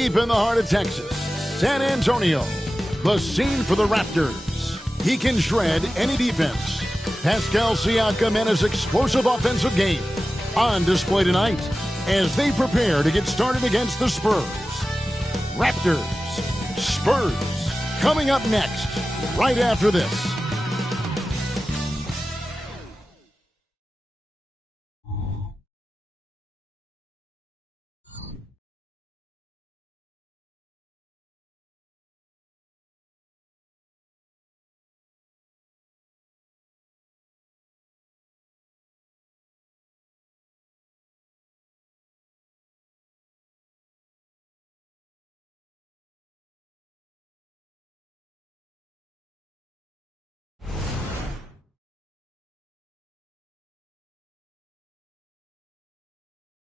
Deep in the heart of Texas, San Antonio, the scene for the Raptors. He can shred any defense. Pascal Siakam and his explosive offensive game on display tonight as they prepare to get started against the Spurs. Raptors, Spurs, coming up next, right after this.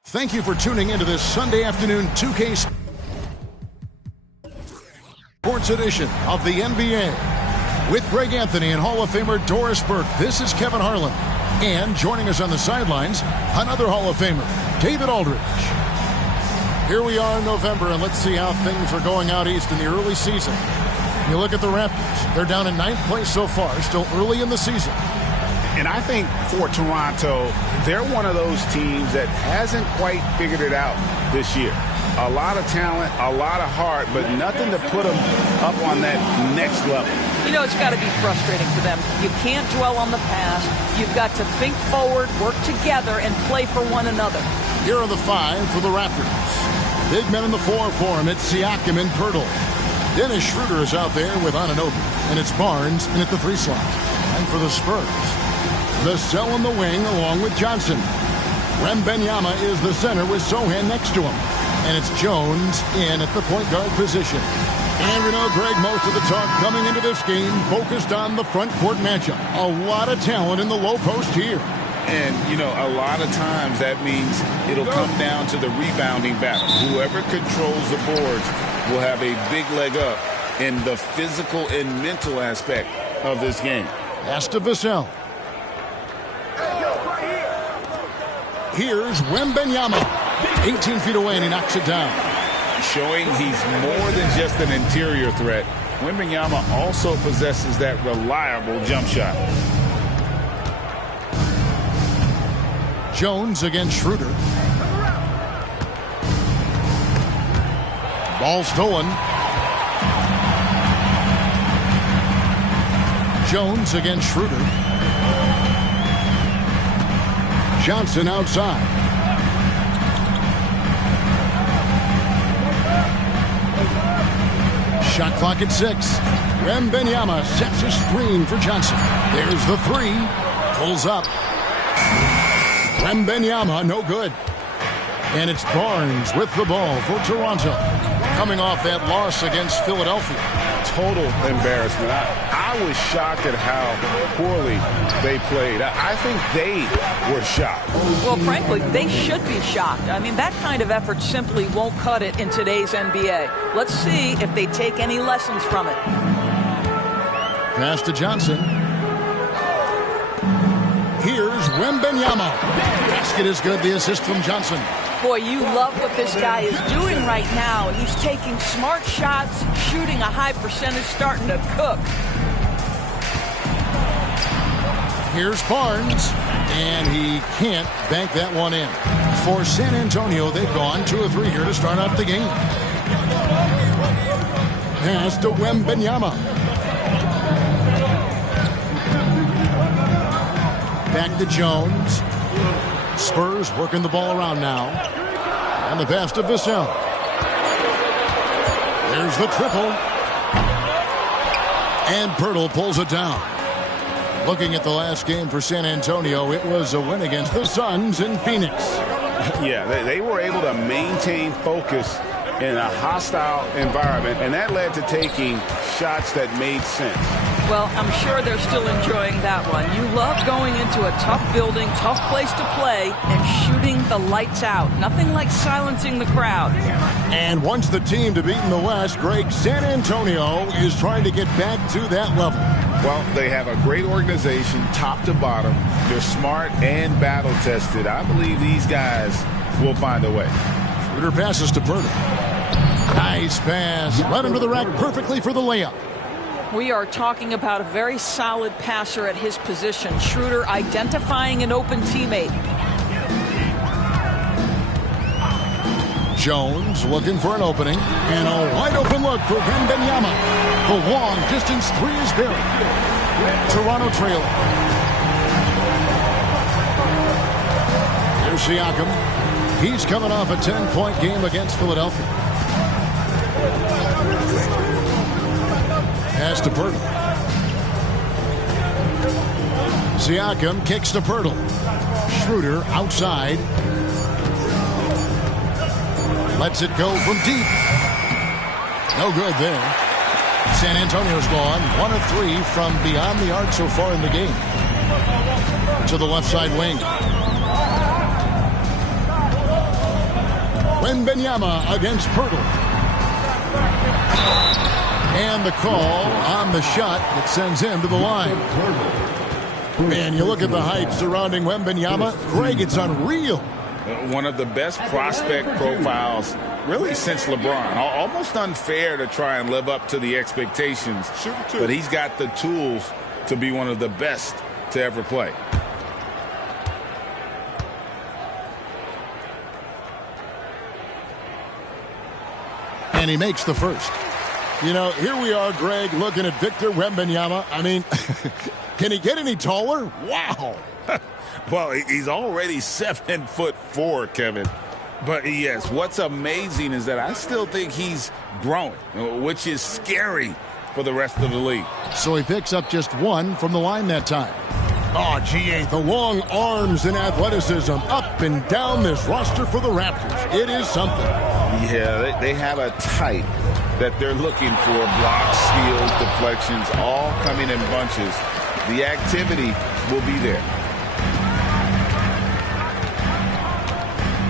Thank you for tuning into this Sunday afternoon 2K Sports edition of the NBA. With Greg Anthony and Hall of Famer Doris Burke, this is Kevin Harlan. And joining us on the sidelines, another Hall of Famer, David Aldridge. Here we are in November, and let's see how things are going out east in the early season. You look at the Raptors. They're down in 9th place so far, still early in the season. And I think for Toronto, they're one of those teams that hasn't quite figured it out this year. A lot of talent, a lot of heart, but nothing to put them up on that next level. You know, it's got to be frustrating for them. You can't dwell on the past. You've got to think forward, work together, and play for one another. Here are the 5 for the Raptors. Big men in the 4 for him. It's Siakam and Pirtle. Dennis Schroeder is out there with Anunoby, and it's Barnes in at the 3 slot. And for the Spurs, the cell in the wing along with Johnson. Wembanyama is the center with Sohan next to him. And it's Jones in at the point guard position. And we know, Greg, most of the talk coming into this game focused on the front court matchup. A lot of talent in the low post here. And, you know, a lot of times that means it'll come down to the rebounding battle. Whoever controls the boards will have a big leg up in the physical and mental aspect of this game. Pass to Vassell. Here's Wembanyama. 18 feet away, and he knocks it down. Showing he's more than just an interior threat. Wembanyama also possesses that reliable jump shot. Jones against Schroeder. Ball stolen. Jones against Schroeder. Johnson outside. Shot clock at 6. Wembanyama sets a screen for Johnson. There's the 3. Pulls up. Wembanyama, no good. And it's Barnes with the ball for Toronto. Coming off that loss against Philadelphia. Total embarrassment. I was shocked at how poorly they played. I think they were shocked. Well, frankly, they should be shocked. I mean, that kind of effort simply won't cut it in today's NBA. Let's see if they take any lessons from it. Pass to Johnson. Here's Wembanyama. Basket is good. The assist from Johnson. Boy, you love what this guy is doing right now. He's taking smart shots, shooting a high percentage, starting to cook. Here's Barnes, and he can't bank that one in. For San Antonio, they've gone 2 of 3 here to start out the game. Pass to Wembanyama. Back to Jones. Spurs working the ball around now. And the pass to Vassell. There's the triple. And Pirtle pulls it down. Looking at the last game for San Antonio, it was a win against the Suns in Phoenix. Yeah, they were able to maintain focus in a hostile environment, and that led to taking shots that made sense. Well, I'm sure they're still enjoying that one. You love going into a tough building, tough place to play, and shooting the lights out. Nothing like silencing the crowd. And once the team to beat in the West, Greg, San Antonio is trying to get back to that level. Well, they have a great organization, top to bottom. They're smart and battle-tested. I believe these guys will find a way. Schroeder passes to Pirtle. Nice pass. Right under the rack perfectly for the layup. We are talking about a very solid passer at his position. Schroeder identifying an open teammate. Jones looking for an opening. And a wide open look for Wembanyama. The long distance three is buried. Toronto trailing. Here's Siakam. He's coming off a 10-point game against Philadelphia. Pass to Pirtle. Siakam kicks to Pirtle. Schroeder outside. Lets it go from deep. No good there. San Antonio's gone 1 of 3 from beyond the arc so far in the game. To the left side wing. Wembanyama against Pirtle. And the call on the shot that sends him to the line. Man, you look at the hype surrounding Wembanyama. Greg, it's unreal. One of the best prospect profiles really since LeBron. Almost unfair to try and live up to the expectations. But he's got the tools to be one of the best to ever play. And he makes the first. You know, here we are, Greg, looking at Victor Wembanyama. I mean, can he get any taller? Wow. Well, he's already 7'4", Kevin. But yes, what's amazing is that I still think he's growing, which is scary for the rest of the league. So he picks up just 1 from the line that time. Oh, GA, the long arms and athleticism up and down this roster for the Raptors. It is something. Yeah, they have a type that they're looking for. Blocks, steals, deflections, all coming in bunches. The activity will be there.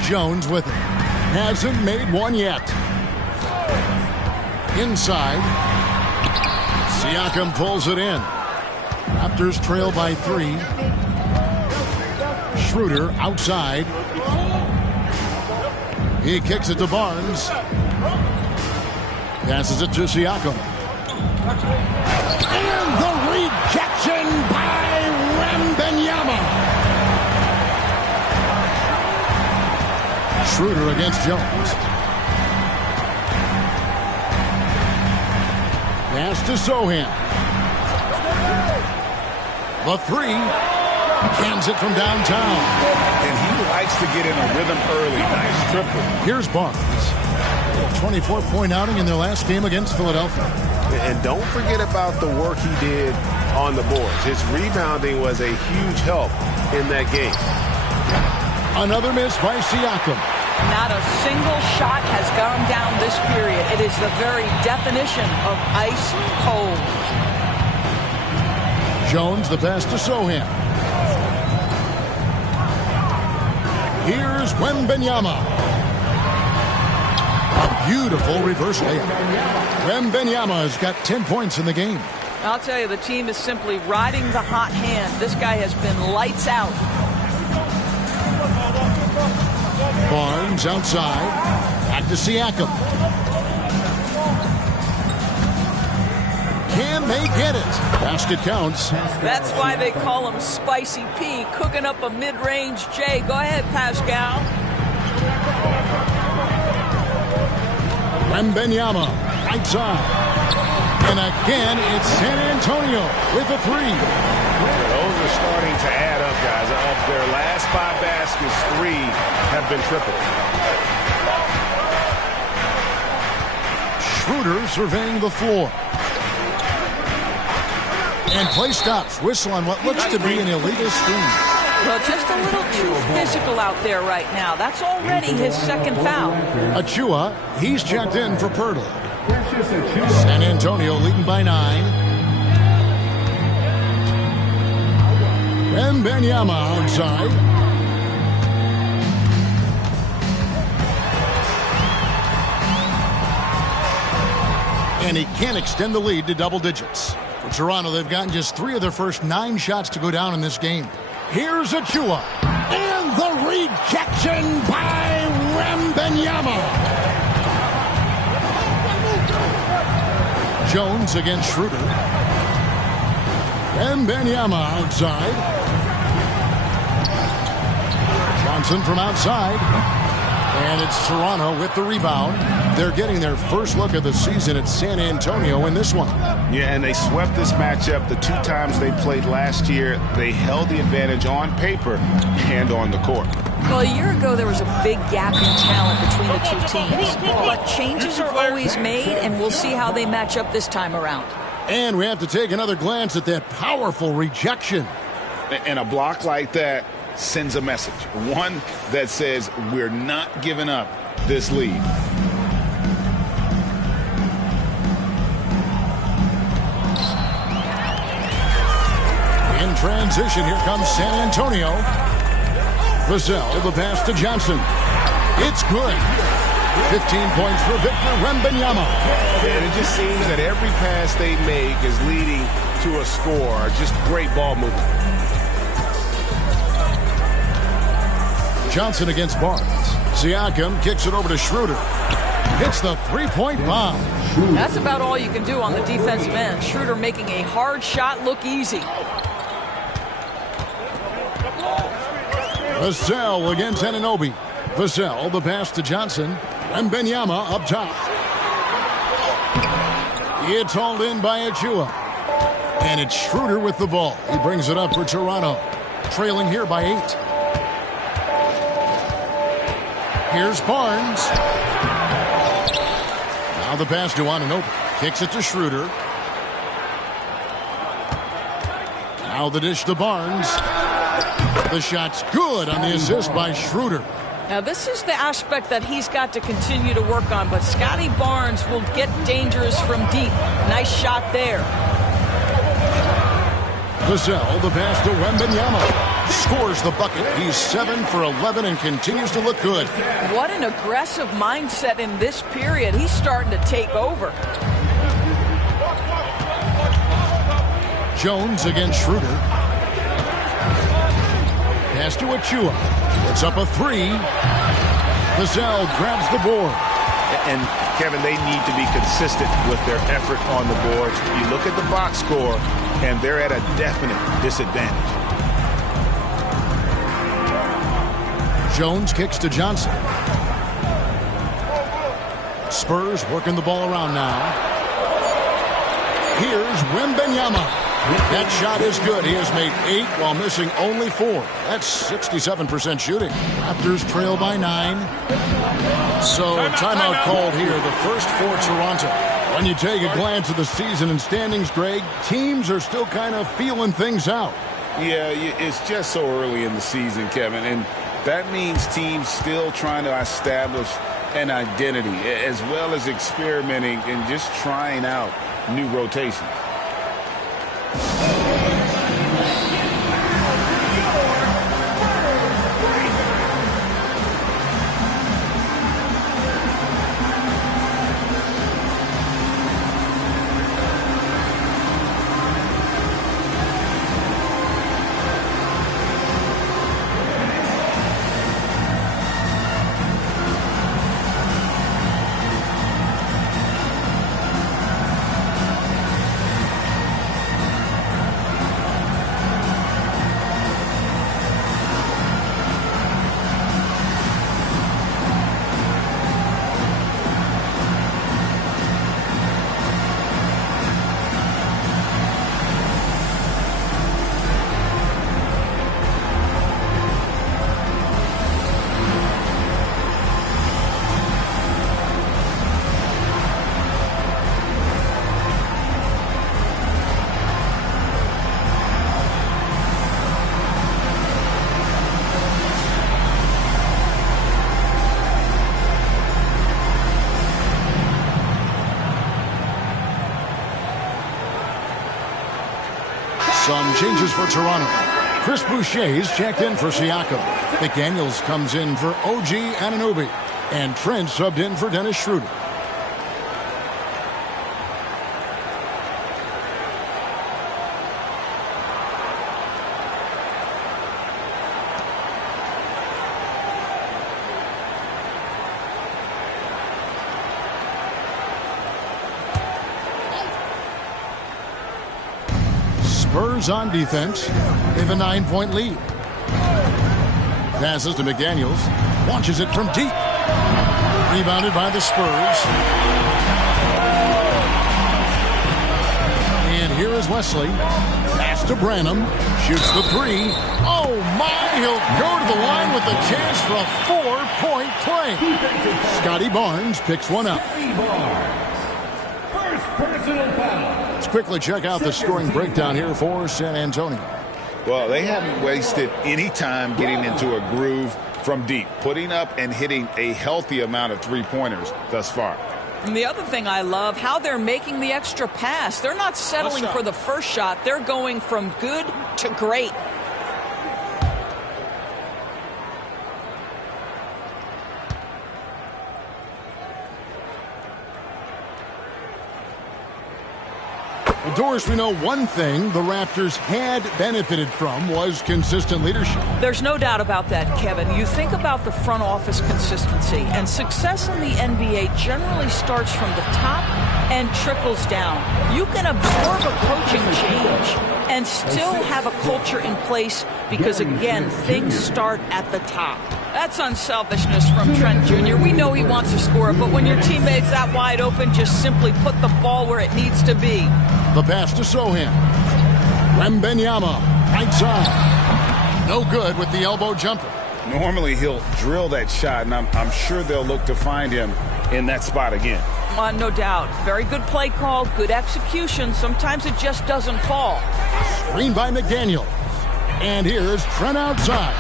Jones with it. Hasn't made one yet. Inside. Siakam pulls it in. Raptors trail by 3. Schroeder outside. He kicks it to Barnes. Passes it to Siakam. And the rejection by Wembanyama. Schroeder against Jones. Pass to Sohan. The 3. Cans it from downtown. And he likes to get in a rhythm early. Nice triple. Here's Barnes. 24-point outing in their last game against Philadelphia. And don't forget about the work he did on the boards. His rebounding was a huge help in that game. Another miss by Siakam. Not a single shot has gone down this period. It is the very definition of ice cold. Jones, the pass to Sohan. Here's Wembanyama. A beautiful reverse layup. Wembanyama has got 10 points in the game. I'll tell you, the team is simply riding the hot hand. This guy has been lights out. Barnes outside. Back to Siakam. Can they get it? Basket counts. That's why they call him Spicy P, cooking up a mid-range J. Go ahead, Pascal. Wembanyama right side. And again, it's San Antonio with a 3. Those are starting to add up, guys. Of their last 5 baskets, 3 have been tripled. Schroeder surveying the floor. And play stops. Whistle on what looks to be an illegal screen. Well, just a little too physical out there right now. That's already his second foul. Achua, he's checked in for Pirtle. San Antonio leading by 9. Wembanyama outside. And he can't extend the lead to double digits. For Toronto, they've gotten just 3 of their first 9 shots to go down in this game. Here's Achua. And the rejection by Wembanyama. Jones against Schroeder. And Wembanyama outside. Johnson from outside. And it's Toronto with the rebound. They're getting their first look of the season at San Antonio in this one. Yeah, and they swept this matchup the 2 times they played last year. They held the advantage on paper and on the court. Well, a year ago, there was a big gap in talent between the two teams. But changes are always made, and we'll see how they match up this time around. And we have to take another glance at that powerful rejection. And a block like that sends a message. One that says we're not giving up this lead. In transition, here comes San Antonio. Vassell, the pass to Johnson. It's good. 15 points for Victor Wembanyama. And it just seems that every pass they make is leading to a score. Just great ball movement. Johnson against Barnes. Siakam kicks it over to Schroeder. Hits the three-point bomb. That's about all you can do on the defensive end. Schroeder making a hard shot look easy. Vassell against Anunoby. Vassell, the pass to Johnson. And Wembanyama up top. It's hauled in by Achua. And it's Schroeder with the ball. He brings it up for Toronto. Trailing here by 8. Here's Barnes. Now the pass to Anunoby. Kicks it to Schroeder. Now the dish to Barnes. The shot's good on the assist by Schroeder. Now this is the aspect that he's got to continue to work on, but Scotty Barnes will get dangerous from deep. Nice shot there. Vassell, the pass to Wembanyama. Scores the bucket. He's 7 for 11 and continues to look good. What an aggressive mindset in this period. He's starting to take over. Jones against Schroeder. Pass to Achua. It's up a 3. Vassell grabs the board. And, Kevin, they need to be consistent with their effort on the boards. You look at the box score, and they're at a definite disadvantage. Jones kicks to Johnson. Spurs working the ball around now. Here's Wembanyama. That shot is good. He has made 8 while missing only 4. That's 67% shooting. Raptors trail by 9. So timeout called here, the first for Toronto. When you take a glance at the season and standings, Greg, teams are still kind of feeling things out. Yeah, it's just so early in the season, Kevin, and that means teams still trying to establish an identity as well as experimenting and just trying out new rotations. Some changes for Toronto. Chris Boucher's checked in for Siakam. McDaniels comes in for OG Anunoby. And Trent subbed in for Dennis Schroeder. Spurs on defense. They have a 9-point lead. Passes to McDaniels. Launches it from deep. Rebounded by the Spurs. And here is Wesley. Pass to Branham. Shoots the three. Oh, my. He'll go to the line with a chance for a 4-point play. Scotty Barnes picks one up. First personal foul. Let's quickly check out the scoring breakdown here for San Antonio. Well, they haven't wasted any time getting into a groove from deep, putting up and hitting a healthy amount of three-pointers thus far. And the other thing I love, how they're making the extra pass. They're not settling for the first shot. They're going from good to great. Well, Doris, we know one thing the Raptors had benefited from was consistent leadership. There's no doubt about that, Kevin. You think about the front office consistency, and success in the NBA generally starts from the top and trickles down. You can absorb a coaching change and still have a culture in place because, again, things start at the top. That's unselfishness from Trent Jr. We know he wants to score, but when your teammate's that wide open, just simply put the ball where it needs to be. The pass to Sohan. Wembanyama, right side. No good with the elbow jumper. Normally he'll drill that shot, and I'm sure they'll look to find him in that spot again. No doubt. Very good play call, good execution. Sometimes it just doesn't fall. Screen by McDaniel. And here's Trent outside.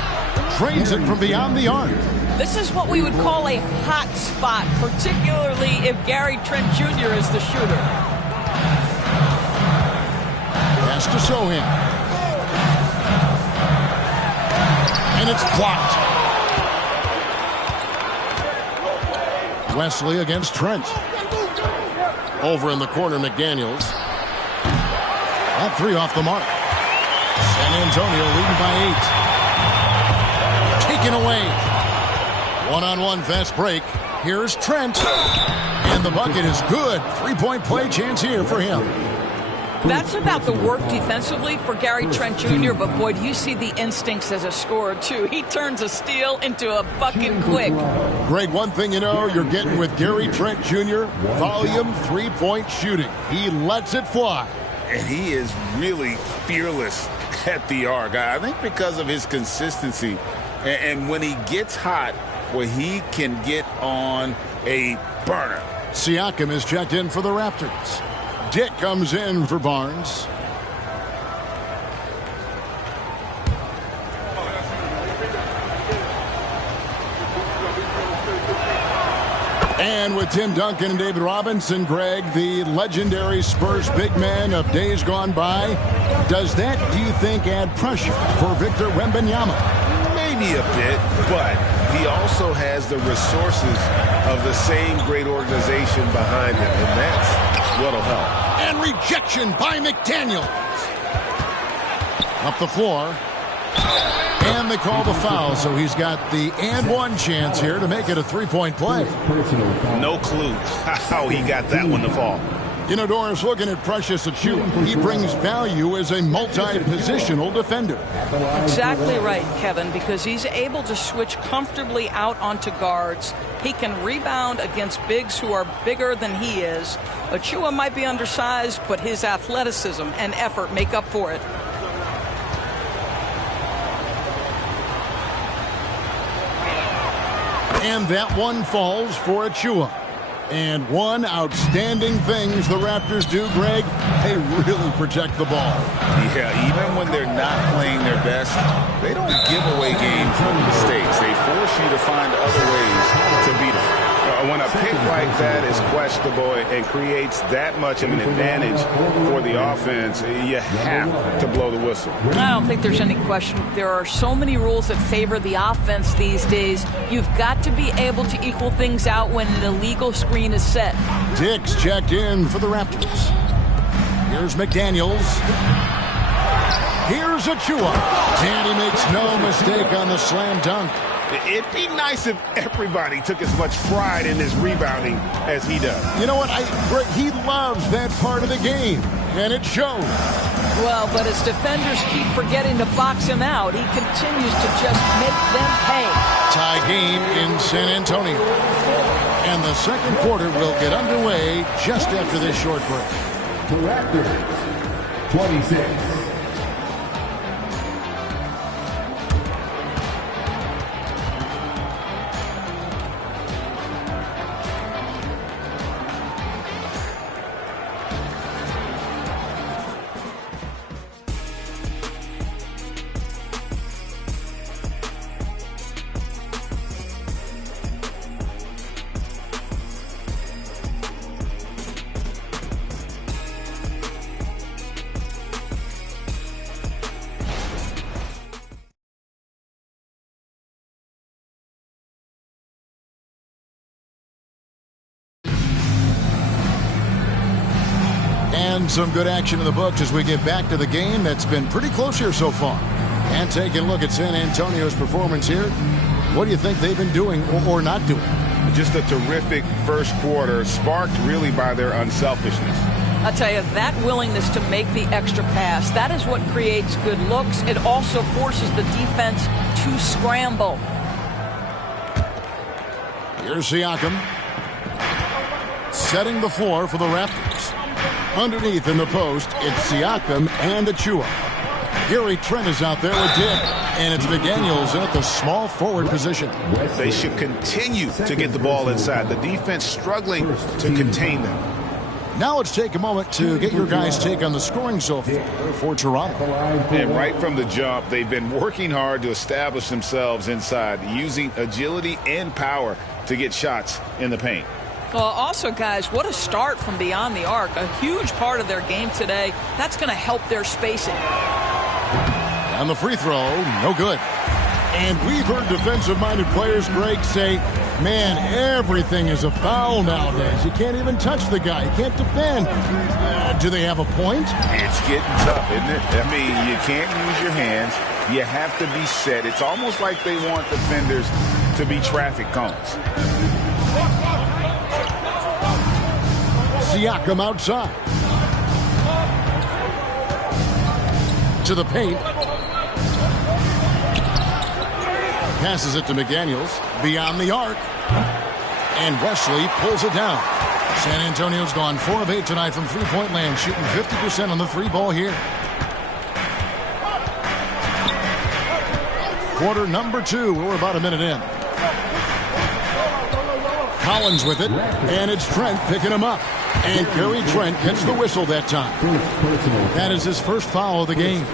Trains it from beyond the arc. This is what we would call a hot spot, particularly if Gary Trent Jr. is the shooter. Pass to Sohan. And it's blocked. Wesley against Trent. Over in the corner, McDaniels. That three off the mark. San Antonio leading by 8. Taken away. One-on-one fast break. Here's Trent. And the bucket is good. 3-point play chance here for him. That's about the work defensively for Gary Trent Jr., but boy, do you see the instincts as a scorer, too. He turns a steal into a bucket quick. Greg, one thing you know you're getting with Gary Trent Jr., volume 3-point shooting. He lets it fly. And he is really fearless at the arc. I think because of his consistency. And when he gets hot, well, he can get on a burner. Siakam is checked in for the Raptors. Dick comes in for Barnes. And with Tim Duncan and David Robinson, Greg, the legendary Spurs big man of days gone by, does that, do you think, add pressure for Victor Wembanyama? Maybe a bit, but he also has the resources of the same great organization behind him, and that's what'll help. And rejection by McDaniels. Up the floor. And they call the foul, so he's got the and one chance here to make it a 3-point play. No clue how he got that one to fall. You know, Doris, looking at Precious Achiuwa, he brings value as a multi-positional defender. Exactly right, Kevin, because he's able to switch comfortably out onto guards. He can rebound against bigs who are bigger than he is. Achiuwa might be undersized, but his athleticism and effort make up for it. And that one falls for Achiuwa. And one outstanding things the Raptors do, Greg, they really protect the ball. Yeah, even when they're not playing their best, they don't give away games with mistakes. They force you to find other ways to beat them. When a pick like that is questionable and creates that much of an advantage for the offense, you have to blow the whistle. I don't think there's any question. There are so many rules that favor the offense these days. You've got to be able to equal things out when an illegal screen is set. Dick's checked in for the Raptors. Here's McDaniels. Here's Achiuwa. And he makes no mistake on the slam dunk. It'd be nice if everybody took as much pride in his rebounding as he does. You know what? He loves that part of the game. And it shows. Well, but his defenders keep forgetting to box him out. He continues to just make them pay. Tie game in San Antonio. And the second quarter will get underway just after this short break. The Raptors, 26. And some good action in the books as we get back to the game that's been pretty close here so far. And taking a look at San Antonio's performance here. What do you think they've been doing or not doing? Just a terrific first quarter, sparked really by their unselfishness. I'll tell you, that willingness to make the extra pass, that is what creates good looks. It also forces the defense to scramble. Here's Siakam. Setting the floor for the Raptors. Underneath in the post, it's Siakam and Achua. Gary Trent is out there with Dick. And it's McDaniels in at the small forward position. They should continue to get the ball inside. The defense struggling to contain them. Now let's take a moment to get your guys' take on the scoring so far for Toronto. And right from the jump, they've been working hard to establish themselves inside, using agility and power to get shots in the paint. Well, also, guys, what a start from beyond the arc. A huge part of their game today. That's going to help their spacing. And the free throw, no good. And we've heard defensive-minded players, Greg, say, man, everything is a foul nowadays. You can't even touch the guy. You can't defend. Do they have a point? It's getting tough, isn't it? I mean, you can't use your hands. You have to be set. It's almost like they want defenders to be traffic cones. Siakam outside. To the paint. Passes it to McDaniels. Beyond the arc. And Wesley pulls it down. San Antonio's gone 4 of 8 tonight from three-point land, shooting 50% on the three ball here. Quarter number 2. We're about a minute in. Collins with it. And it's Trent picking him up. And Gary Trent gets the whistle that time. That is his first foul of the game.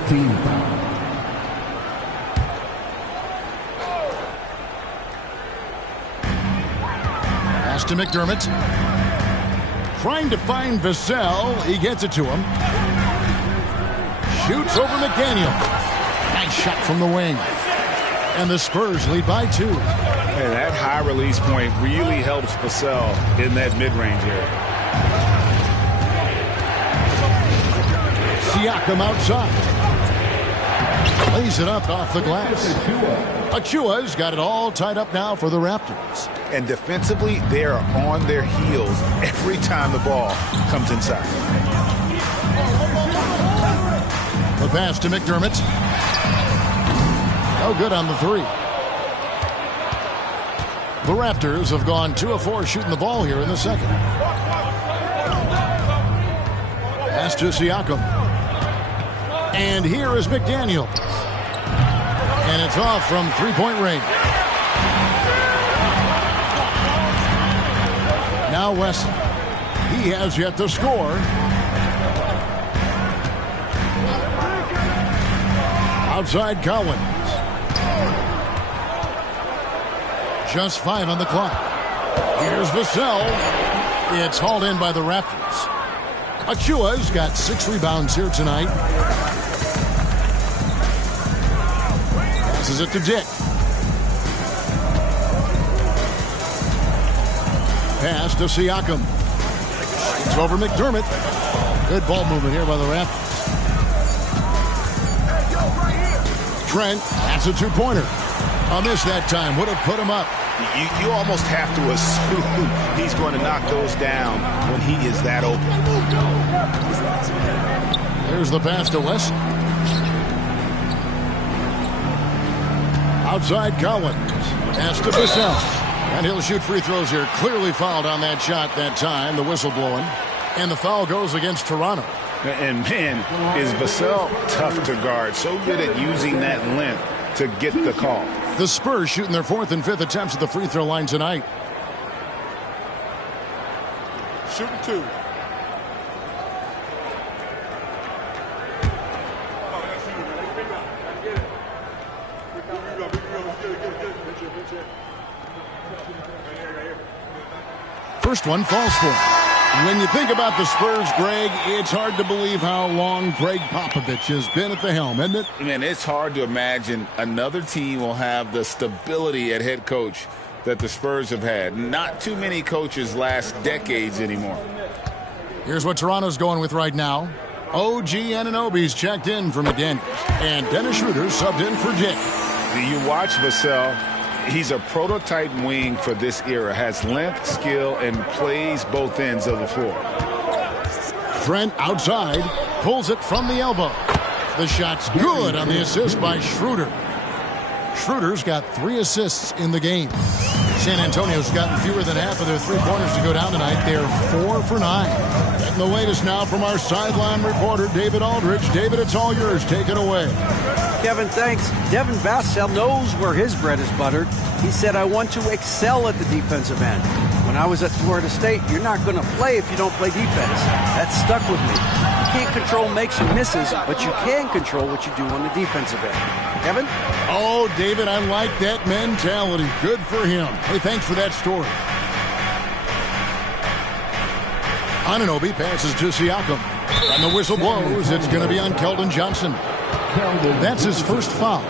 Pass to McDermott. Trying to find Vassell. He gets it to him. Shoots over McDaniel. Nice shot from the wing. And the Spurs lead by 2. And that high release point really helps Vassell in that mid-range area. Siakam outside. Lays it up off the glass. Achua's got it all tied up now for the Raptors. And defensively, they are on their heels every time the ball comes inside. The pass to McDermott. No good on the three. The Raptors have gone 2 of 4 shooting the ball here in the second. Pass to Siakam. And here is McDaniel. And it's off from three-point range. Now Wesley. He has yet to score. Outside Collins. Just 5 on the clock. Here's Vassell. It's hauled in by the Raptors. Achua's got 6 rebounds here tonight. Passes it to Dick. Pass to Siakam. It's over McDermott. Good ball movement here by the Raptors. Trent, that's a two-pointer. A miss that time. Would have put him up. You almost have to assume he's going to knock those down when he is that open. There's the pass to West. Outside Collins. Pass to Vassell. And he'll shoot free throws here. Clearly fouled on that shot that time. The whistle blowing. And the foul goes against Toronto. And, man, is Vassell tough to guard. So good at using that length to get the call. The Spurs shooting their 4th and 5th attempts at the free throw line tonight. Shooting 2. First one falls for him. When you think about the Spurs, Greg, it's hard to believe how long Greg Popovich has been at the helm, isn't it? Man, it's hard to imagine another team will have the stability at head coach that the Spurs have had. Not too many coaches last decades anymore. Here's what Toronto's going with right now. OG Anunoby's checked in for McDaniels, and Dennis Schroeder subbed in for Jay. Do you watch Vassell? He's a prototype wing for this era. Has length, skill, and plays both ends of the floor. Trent outside, pulls it from the elbow. The shot's good on the assist by Schroeder. Schroeder's got 3 assists in the game. San Antonio's gotten fewer than half of their 3-pointers to go down tonight. They're 4 for 9. Getting the latest now from our sideline reporter, David Aldridge. David, it's all yours. Take it away. Kevin, thanks. Devin Vassell knows where his bread is buttered. He said, I want to excel at the defensive end. When I was at Florida State, you're not going to play if you don't play defense. That stuck with me. You can't control makes and misses, but you can control what you do on the defensive end. Kevin? Oh, David, I like that mentality. Good for him. Hey, thanks for that story. Anunoby passes to Siakam. And the whistle blows. It's going to be on Keldon Johnson. That's his first foul.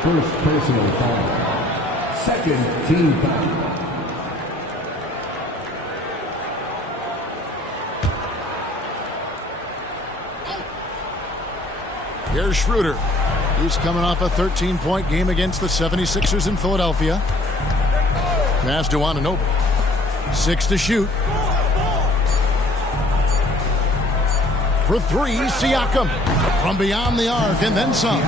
First personal foul. Second team foul. Here's Schroeder. He's coming off a 13-point game against the 76ers in Philadelphia. Pass to Anunoby. 6 to shoot. For 3, Siakam. From beyond the arc and then some.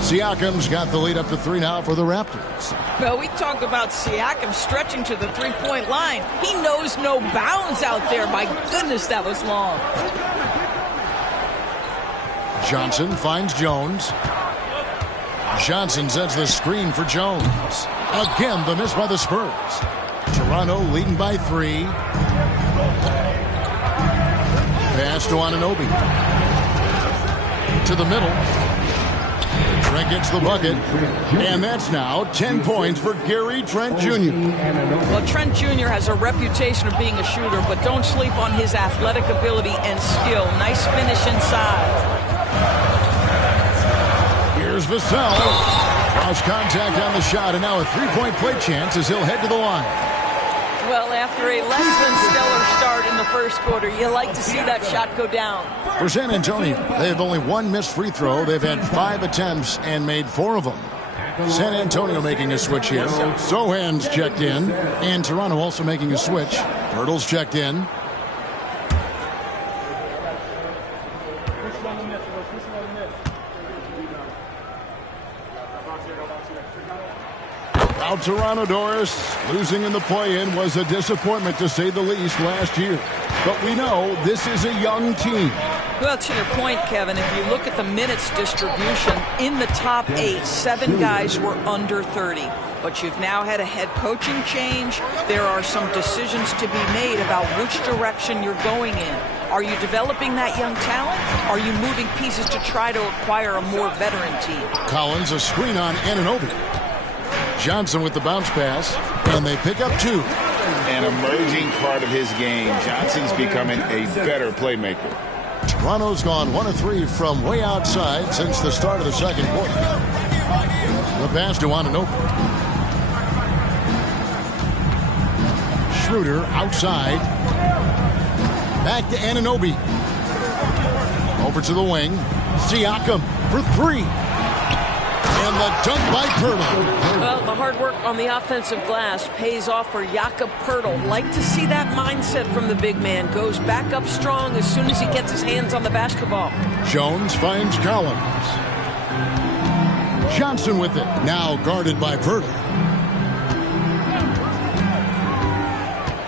Siakam's got the lead up to 3 now for the Raptors. Well, we talk about Siakam stretching to the 3-point line. He knows no bounds out there. My goodness, that was long. Johnson finds Jones. Johnson sets the screen for Jones. Again, the miss by the Spurs. Toronto leading by 3. Pass to Anunoby. To the middle. Trent gets the bucket. And that's now 10 points for Gary Trent Jr. Well, Trent Jr. has a reputation of being a shooter, but don't sleep on his athletic ability and skill. Nice finish inside. Here's Vassell. Lost contact on the shot, and now a 3-point play chance as he'll head to the line. Well, after a less than stellar start in the first quarter, you like to see that shot go down. For San Antonio, they have only 1 missed free throw. They've had 5 attempts and made 4 of them. San Antonio making a switch here. Sohan's checked in, and Toronto also making a switch. Hurdle's checked in. Now Toronto, Doris, losing in the play-in was a disappointment to say the least last year. But we know this is a young team. Well, to your point, Kevin, if you look at the minutes distribution, in the top 8, 7 guys were under 30. But you've now had a head coaching change. There are some decisions to be made about which direction you're going in. Are you developing that young talent? Are you moving pieces to try to acquire a more veteran team? Collins, a screen on Anunoby. Johnson with the bounce pass, and they pick up 2. An emerging part of his game. Johnson's becoming a better playmaker. Toronto's gone 1 of 3 from way outside since the start of the second quarter. The pass to Anunoby. Schroeder outside. Back to Anunoby. Over to the wing. Siakam for 3. And the dunk by Pirtle. Well, the hard work on the offensive glass pays off for Jakob Pirtle. Like to see that mindset from the big man. Goes back up strong as soon as he gets his hands on the basketball. Jones finds Collins. Johnson with it. Now guarded by Pirtle.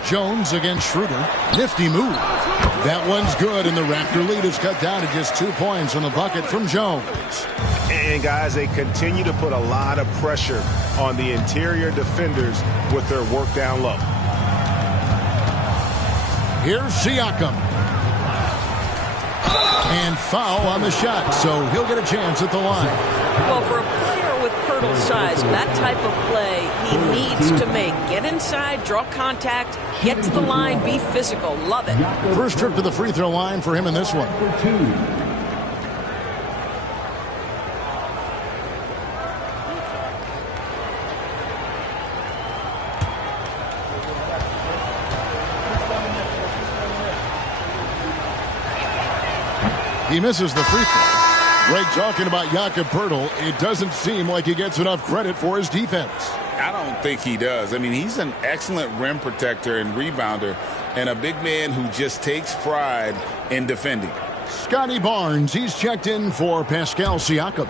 Jones against Schroeder. Nifty move. That one's good, and the Raptor lead is cut down to just 2 points on the bucket from Jones. And, guys, they continue to put a lot of pressure on the interior defenders with their work down low. Here's Siakam. And foul on the shot, so he'll get a chance at the line. Well, for a player with Pirtle's size, that type of play he needs to make. Get inside, draw contact, get to the line, be physical. Love it. First trip to the free throw line for him in this one. He misses the free throw. Greg talking about Jakob Pirtle. It doesn't seem like he gets enough credit for his defense. I don't think he does. I mean, he's an excellent rim protector and rebounder and a big man who just takes pride in defending. Scotty Barnes, he's checked in for Pascal Siakam.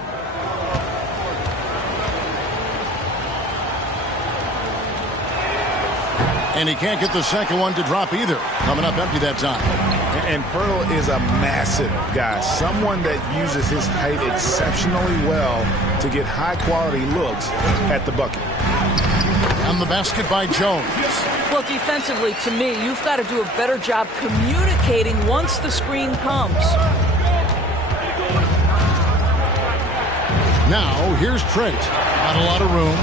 And he can't get the second one to drop either. Coming up empty that time. And Pirtle is a massive guy, someone that uses his height exceptionally well to get high-quality looks at the bucket. And the basket by Jones. Well, defensively, to me, you've got to do a better job communicating once the screen comes. Now, here's Trent. Not a lot of room.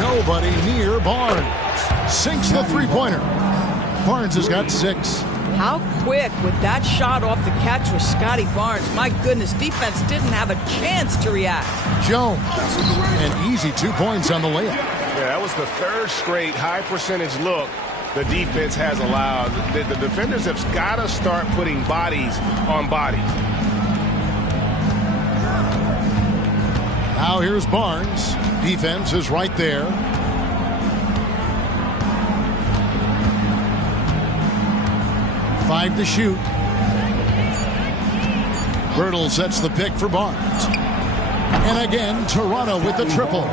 Nobody near Barnes. Sinks the three-pointer. Barnes has got 6. How quick with that shot off the catch was Scotty Barnes. My goodness, defense didn't have a chance to react. Jones, an easy 2 points on the layup. Yeah, that was the third straight high-percentage look the defense has allowed. The defenders have got to start putting bodies on bodies. Now here's Barnes. Defense is right there. Five to shoot. Pirtle sets the pick for Barnes. And again, Toronto with the triple.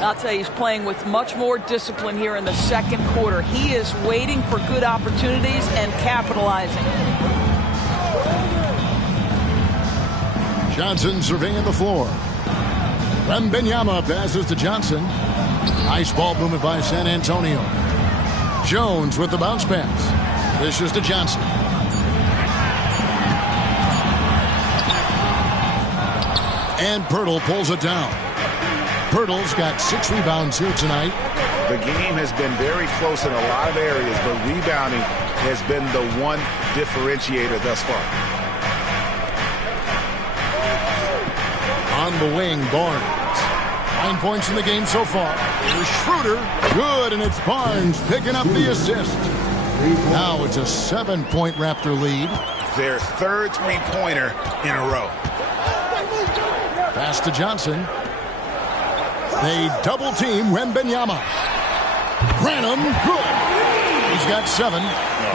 I'll tell you, he's playing with much more discipline here in the second quarter. He is waiting for good opportunities and capitalizing. Johnson surveying the floor. Wembanyama passes to Johnson. Nice ball movement by San Antonio. Jones with the bounce pass. This is to Johnson. And Pirtle pulls it down. Pirtle's got 6 rebounds here tonight. The game has been very close in a lot of areas, but rebounding has been the one differentiator thus far. On the wing, Barnes. 9 points in the game so far. Here's Schroeder. Good, and it's Barnes picking up the assist. Now it's a 7-point Raptor lead. Their third three-pointer in a row. Pass to Johnson. They double-team Wembanyama. Branham, good. He's got 7. Oh,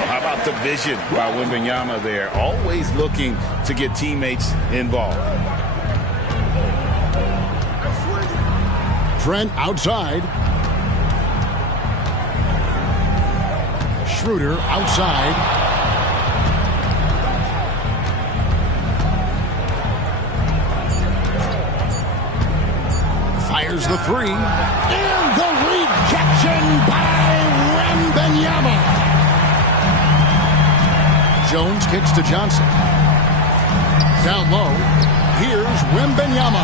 how about the vision by Wembanyama there? Always looking to get teammates involved. Trent outside. Schroeder outside. Fires the 3. And the rejection by Wembanyama. Jones kicks to Johnson. Down low. Here's Wembanyama.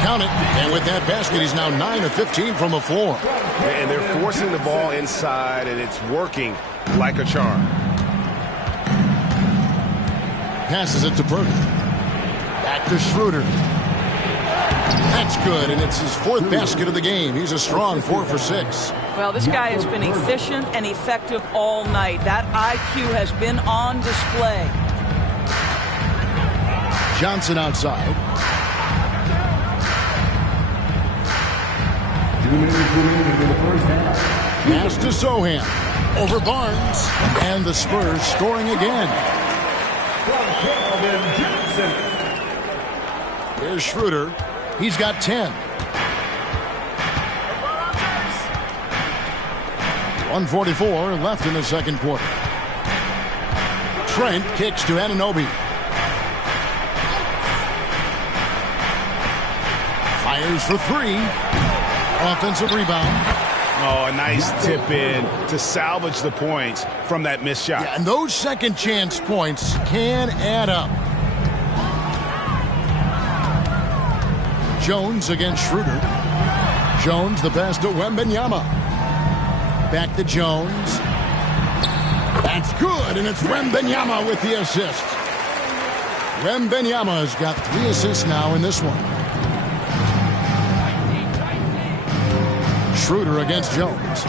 Count it. And with that basket, he's now 9 of 15 from the floor. And they're forcing the ball inside, and it's working like a charm. Passes it to Pirtle. Back to Schroeder. That's good, and it's his 4th basket of the game. He's a strong 4 for 6. Well, this guy has been efficient and effective all night. That IQ has been on display. Johnson outside. 2 minutes remaining in the first half. Pass to Sohan. Over Barnes. And the Spurs scoring again. Here's Schroeder. He's got 10. 1:44 left in the second quarter. Trent kicks to Anunoby. Fires for three. Offensive rebound. Oh, a nice tip in to salvage the points from that missed shot. Yeah, and those second chance points can add up. Jones against Schroeder. Jones the pass to Wembanyama. Back to Jones. That's good, and it's Wembanyama with the assist. Wembanyama has got 3 assists now in this one. Schroeder against Jones.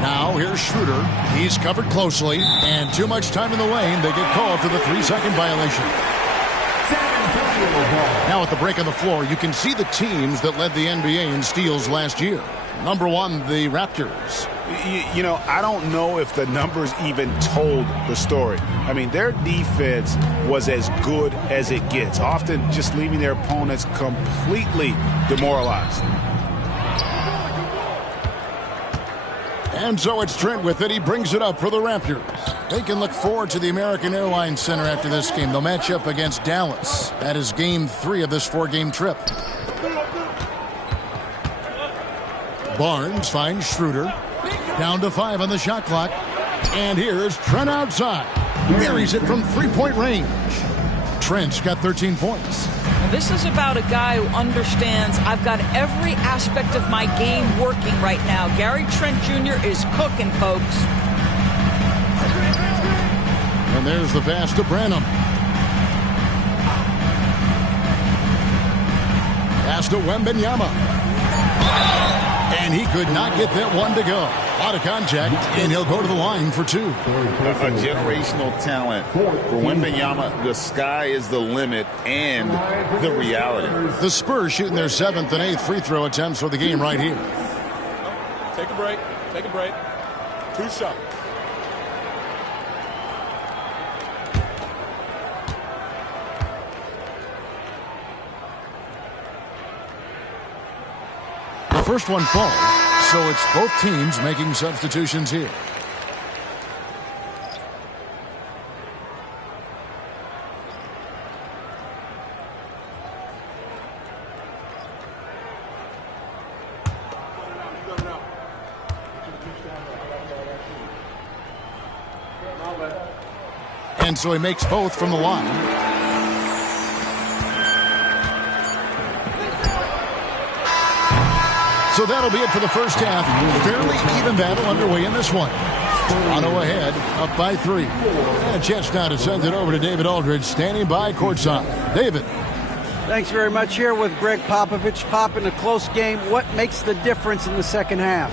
Now here's Schroeder. He's covered closely, and too much time in the lane. They get called for the 3-second violation. Now at the break on the floor, you can see the teams that led the NBA in steals last year. Number 1, the Raptors. You know, I don't know if the numbers even told the story. I mean, their defense was as good as it gets, often just leaving their opponents completely demoralized. And so it's Trent with it. He brings it up for the Raptors. They can look forward to the American Airlines Center after this game. They'll match up against Dallas. That is game 3 of this 4-game trip. Barnes finds Schroeder. Down to 5 on the shot clock. And here's Trent outside. Buries it from 3-point range. Trent's got 13 points. This is about a guy who understands I've got every aspect of my game working right now. Gary Trent Jr. is cooking, folks. And there's the pass to Branham. Pass to Wembanyama. And he could not get that one to go. A lot of contact, and he'll go to the line for 2. A generational talent for Wembanyama. The sky is the limit and the reality. The Spurs shooting their 7th and 8th free throw attempts for the game right here. Take a break. Take a break. 2 shots. The first one falls, so it's both teams making substitutions here. And so he makes both from the line. So that'll be it for the first half. Fairly even battle underway in this one. Toronto ahead, up by 3. And a chance now to send it over to David Aldridge, standing by courtside. David. Thanks very much. Here with Greg Popovich. Pop, in a close game, what makes the difference in the second half?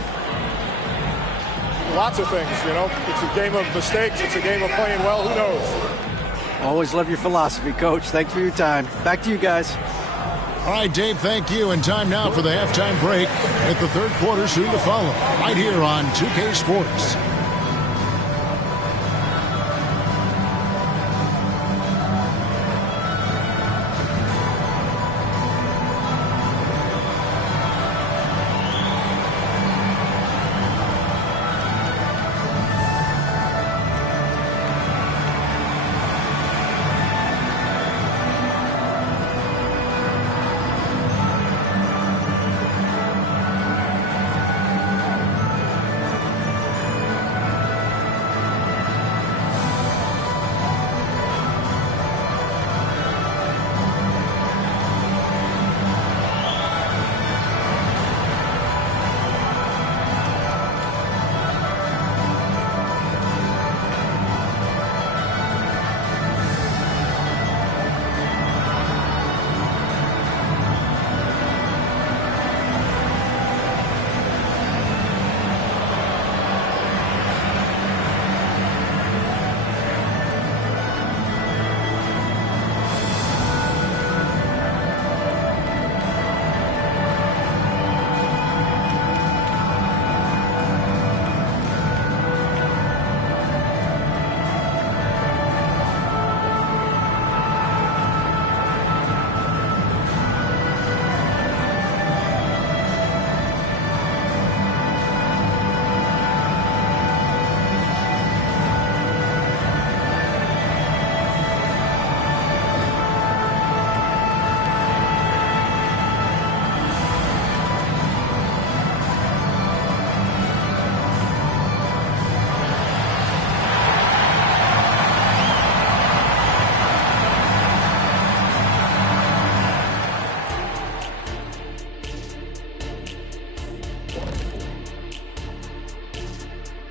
Lots of things, you know. It's a game of mistakes. It's a game of playing well. Who knows? Always love your philosophy, Coach. Thanks for your time. Back to you guys. All right, Dave, thank you. And time now for the halftime break with the third quarter soon to follow. Right here on 2K Sports.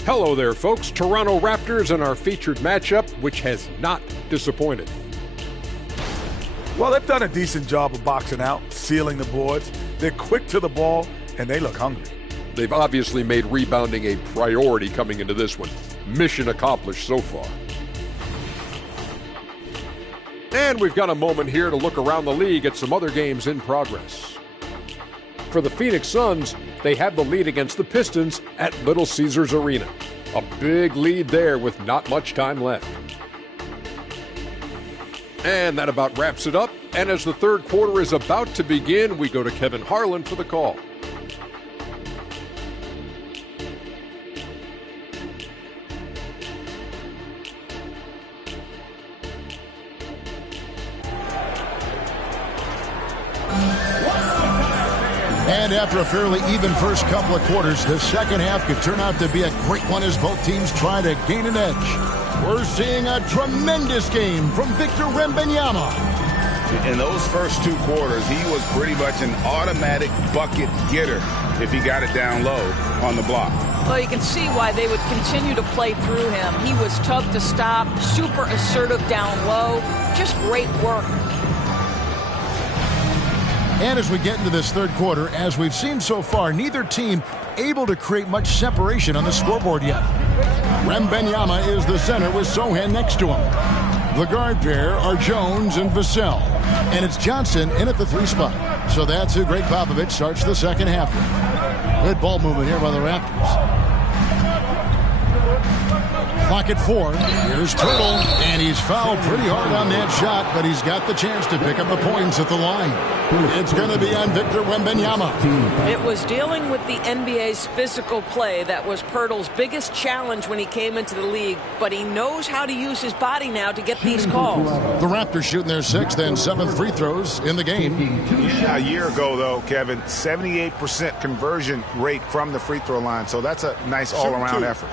Hello there, folks. Toronto Raptors in our featured matchup, which has not disappointed. Well, they've done a decent job of boxing out, sealing the boards. They're quick to the ball, and they look hungry. They've obviously made rebounding a priority coming into this one. Mission accomplished so far. And we've got a moment here to look around the league at some other games in progress. For the Phoenix Suns, they have the lead against the Pistons at Little Caesars Arena. A big lead there with not much time left. And that about wraps it up. And as the third quarter is about to begin, we go to Kevin Harlan for the call. And after a fairly even first couple of quarters, the second half could turn out to be a great one as both teams try to gain an edge. We're seeing a tremendous game from Victor Wembanyama. In those first two quarters, he was pretty much an automatic bucket getter if he got it down low on the block. Well, you can see why they would continue to play through him. He was tough to stop, super assertive down low, just great work. And as we get into this third quarter, as we've seen so far, neither team able to create much separation on the scoreboard yet. Wembanyama is the center with Sohan next to him. The guard pair are Jones and Vassell. And it's Johnson in at the three spot. So that's who Greg Popovich starts the second half with. Good ball movement here by the Raptors. Clock at 4. Here's Turtle, and he's fouled pretty hard on that shot, but he's got the chance to pick up the points at the line. It's going to be on Victor Wembanyama. It was dealing with the NBA's physical play that was Pirtle's biggest challenge when he came into the league, but he knows how to use his body now to get these calls. The Raptors shooting their 6th and 7th free throws in the game. Yeah, a year ago, though, Kevin, 78% conversion rate from the free throw line, so that's a nice all-around effort.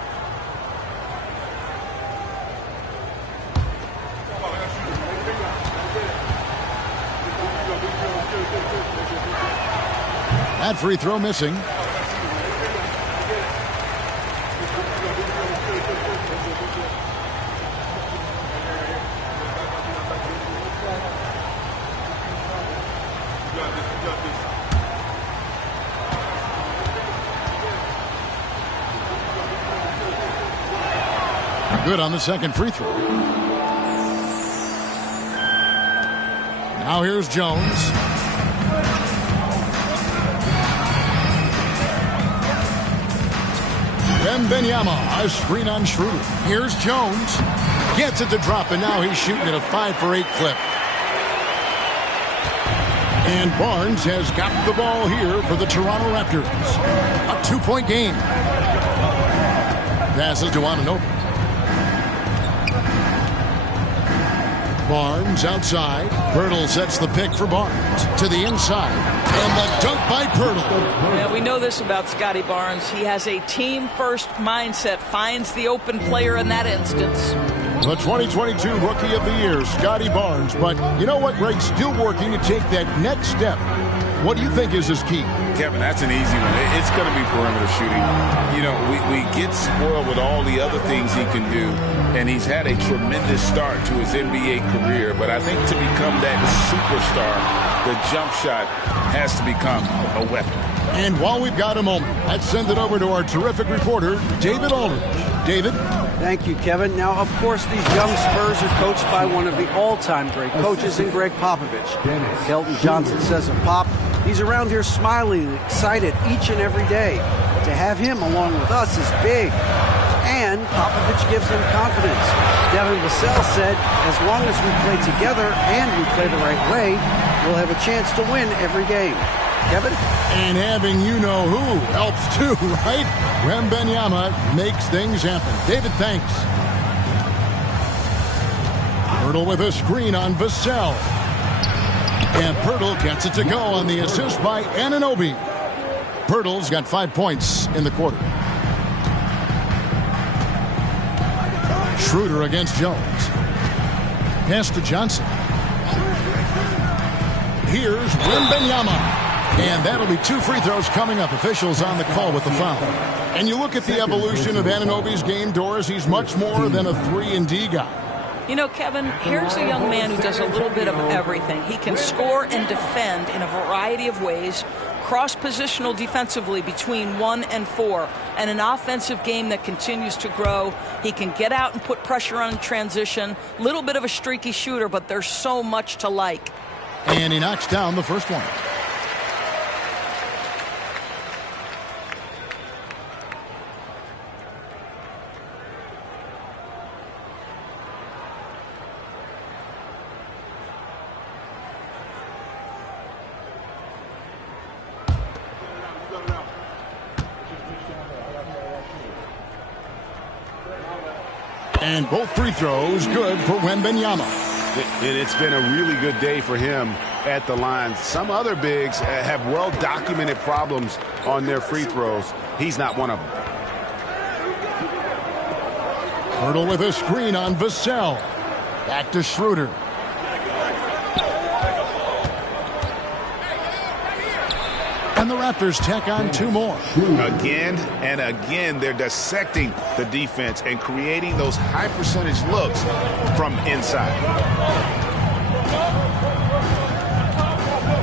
That free throw missing. Good on the second free throw. Now here's Jones. Wembanyama, a screen on Schroeder. Here's Jones. Gets it to drop, and now he's shooting at a 5-for-8 clip. And Barnes has got the ball here for the Toronto Raptors. A 2-point game. Passes to Anunoby. Barnes outside. Pirtle sets the pick for Barnes. To the inside. And the dunk by Pirtle. Yeah, we know this about Scotty Barnes. He has a team-first mindset. Finds the open player in that instance. The 2022 Rookie of the Year, Scotty Barnes. But you know what, Greg? Still working to take that next step. What do you think is his key? Kevin, that's an easy one. It's going to be perimeter shooting. You know, we get spoiled with all the other things he can do, and he's had a tremendous start to his NBA career. But I think to become that superstar, the jump shot has to become a weapon. And while we've got a moment, let's send it over to our terrific reporter, David Aldridge. David? Thank you, Kevin. Now, of course, these young Spurs are coached by one of the all-time great coaches in Greg Popovich. Kelton Johnson says of Pop, he's around here smiling and excited each and every day. To have him along with us is big. And Popovich gives him confidence. Devin Vassell said, as long as we play together and we play the right way, we'll have a chance to win every game. Kevin? And having you-know-who helps too, right? Wembanyama makes things happen. David, thanks. Pirtle with a screen on Vassell. And Pirtle gets it to go on the assist by Anunoby. Pirtle's got 5 points in the quarter. Schroeder against Jones. Pass to Johnson. Here's Wembanyama. And that'll be 2 free throws coming up. Officials on the call with the foul. And you look at the evolution of Anunoby's game, Doris, he's much more than a 3-and-D guy. You know, Kevin, here's a young man who does a little bit of everything. He can score and defend in a variety of ways, cross-positional defensively between 1 and 4, and an offensive game that continues to grow. He can get out and put pressure on transition. Little bit of a streaky shooter, but there's so much to like. And he knocks down the first one. And both free throws good for Wembanyama. And it's been a really good day for him at the line. Some other bigs have well-documented problems on their free throws. He's not one of them. Hurdle with a screen on Vassell. Back to Schroeder. And the Raptors tack on 2 more. Again and again, they're dissecting the defense and creating those high-percentage looks from inside.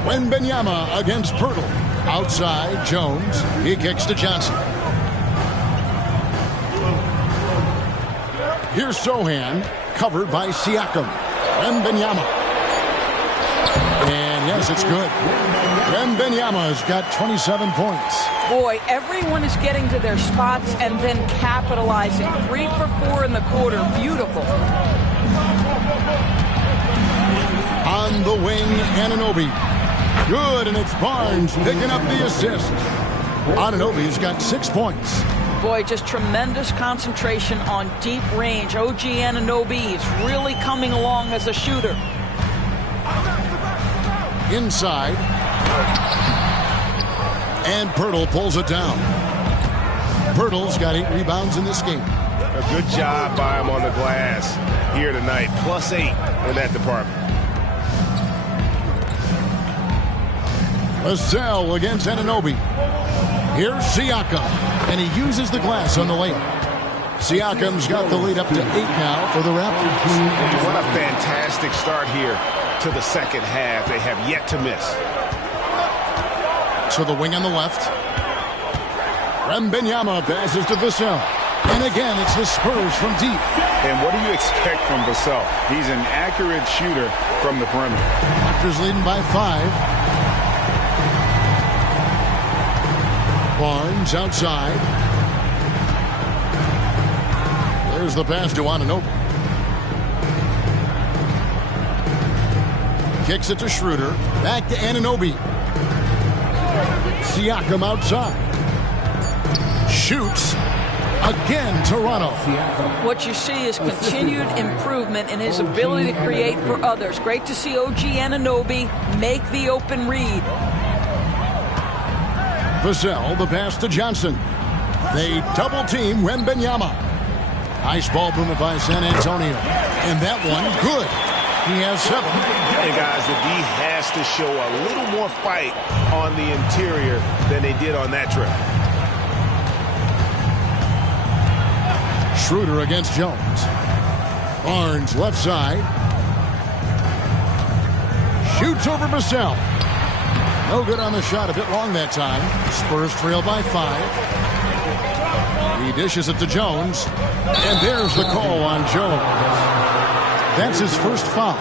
Wembanyama against Pirtle. Outside, Jones. He kicks to Johnson. Here's Sohan, covered by Siakam. Wembanyama. And yes, it's good. Wembanyama's got 27 points. Boy, everyone is getting to their spots and then capitalizing. 3 for 4 in the quarter. Beautiful. On the wing, Anunoby. Good, and it's Barnes picking up the assist. Anunoby's got 6 points. Boy, just tremendous concentration on deep range. OG Anunoby is really coming along as a shooter. Inside. And Pirtle pulls it down. Pirtle's got 8 rebounds in this game. A good job by him on the glass here tonight. +8 in that department. Vassell against Anunoby. Here's Siakam. And he uses the glass on the layup. Siakam's got the lead up to 8 now for the Raptors. And what a fantastic start here to the second half. They have yet to miss. To the wing on the left. Wembanyama passes to Vassell. And again, it's the Spurs from deep. And what do you expect from Vassell? He's an accurate shooter from the perimeter. Raptors leading by 5. Barnes outside. There's the pass to Anunoby. Kicks it to Schroeder. Back to Anunoby. Siakam outside. Shoots. Again, Toronto. What you see is continued improvement in his ability to create for others. Great to see OG Anunoby make the open read. Vassell, the pass to Johnson. They double-team Wembanyama. Nice ball movement by San Antonio. And that one, good. He has 7. Hey, guys, the D has to show a little more fight on the interior than they did on that trip. Schroeder against Jones. Barnes left side. Shoots over Vassell. No good on the shot, a bit long that time. Spurs trail by 5. He dishes it to Jones. And there's the call on Jones. That's his first foul.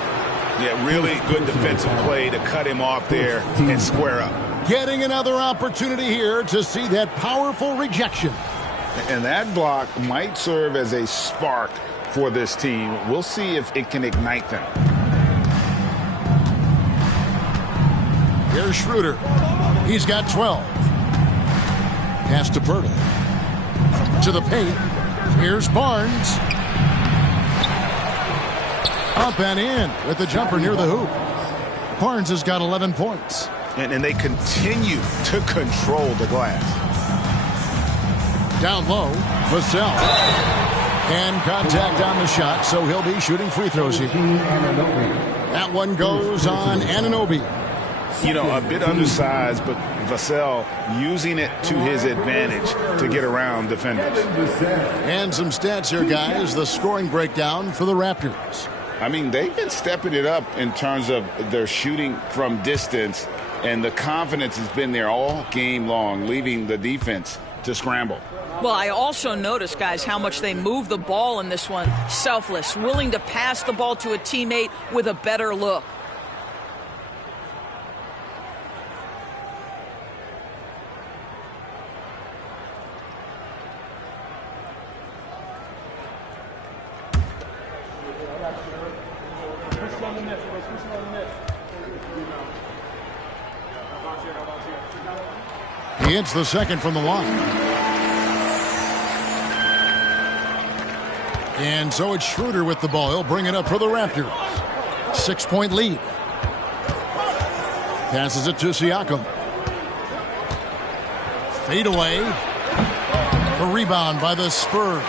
Yeah, really good defensive play to cut him off there and square up. Getting another opportunity here to see that powerful rejection. And that block might serve as a spark for this team. We'll see if it can ignite them. Here's Schroeder. He's got 12. Pass to Pirtle. To the paint. Here's Barnes. Up and in with the jumper near the hoop. Barnes has got 11 points. And they continue to control the glass. Down low, Vassell. And contact on the shot, so he'll be shooting free throws here. That one goes on Anunoby. You know, a bit undersized, but Vassell using it to his advantage to get around defenders. And some stats here, guys. The scoring breakdown for the Raptors. I mean, they've been stepping it up in terms of their shooting from distance, and the confidence has been there all game long, leaving the defense to scramble. Well, I also noticed, guys, how much they move the ball in this one. Selfless, willing to pass the ball to a teammate with a better look. He hits the second from the line. And so it's Schroeder with the ball. He'll bring it up for the Raptors. 6-point lead. Passes it to Siakam. Fade away. A rebound by the Spurs.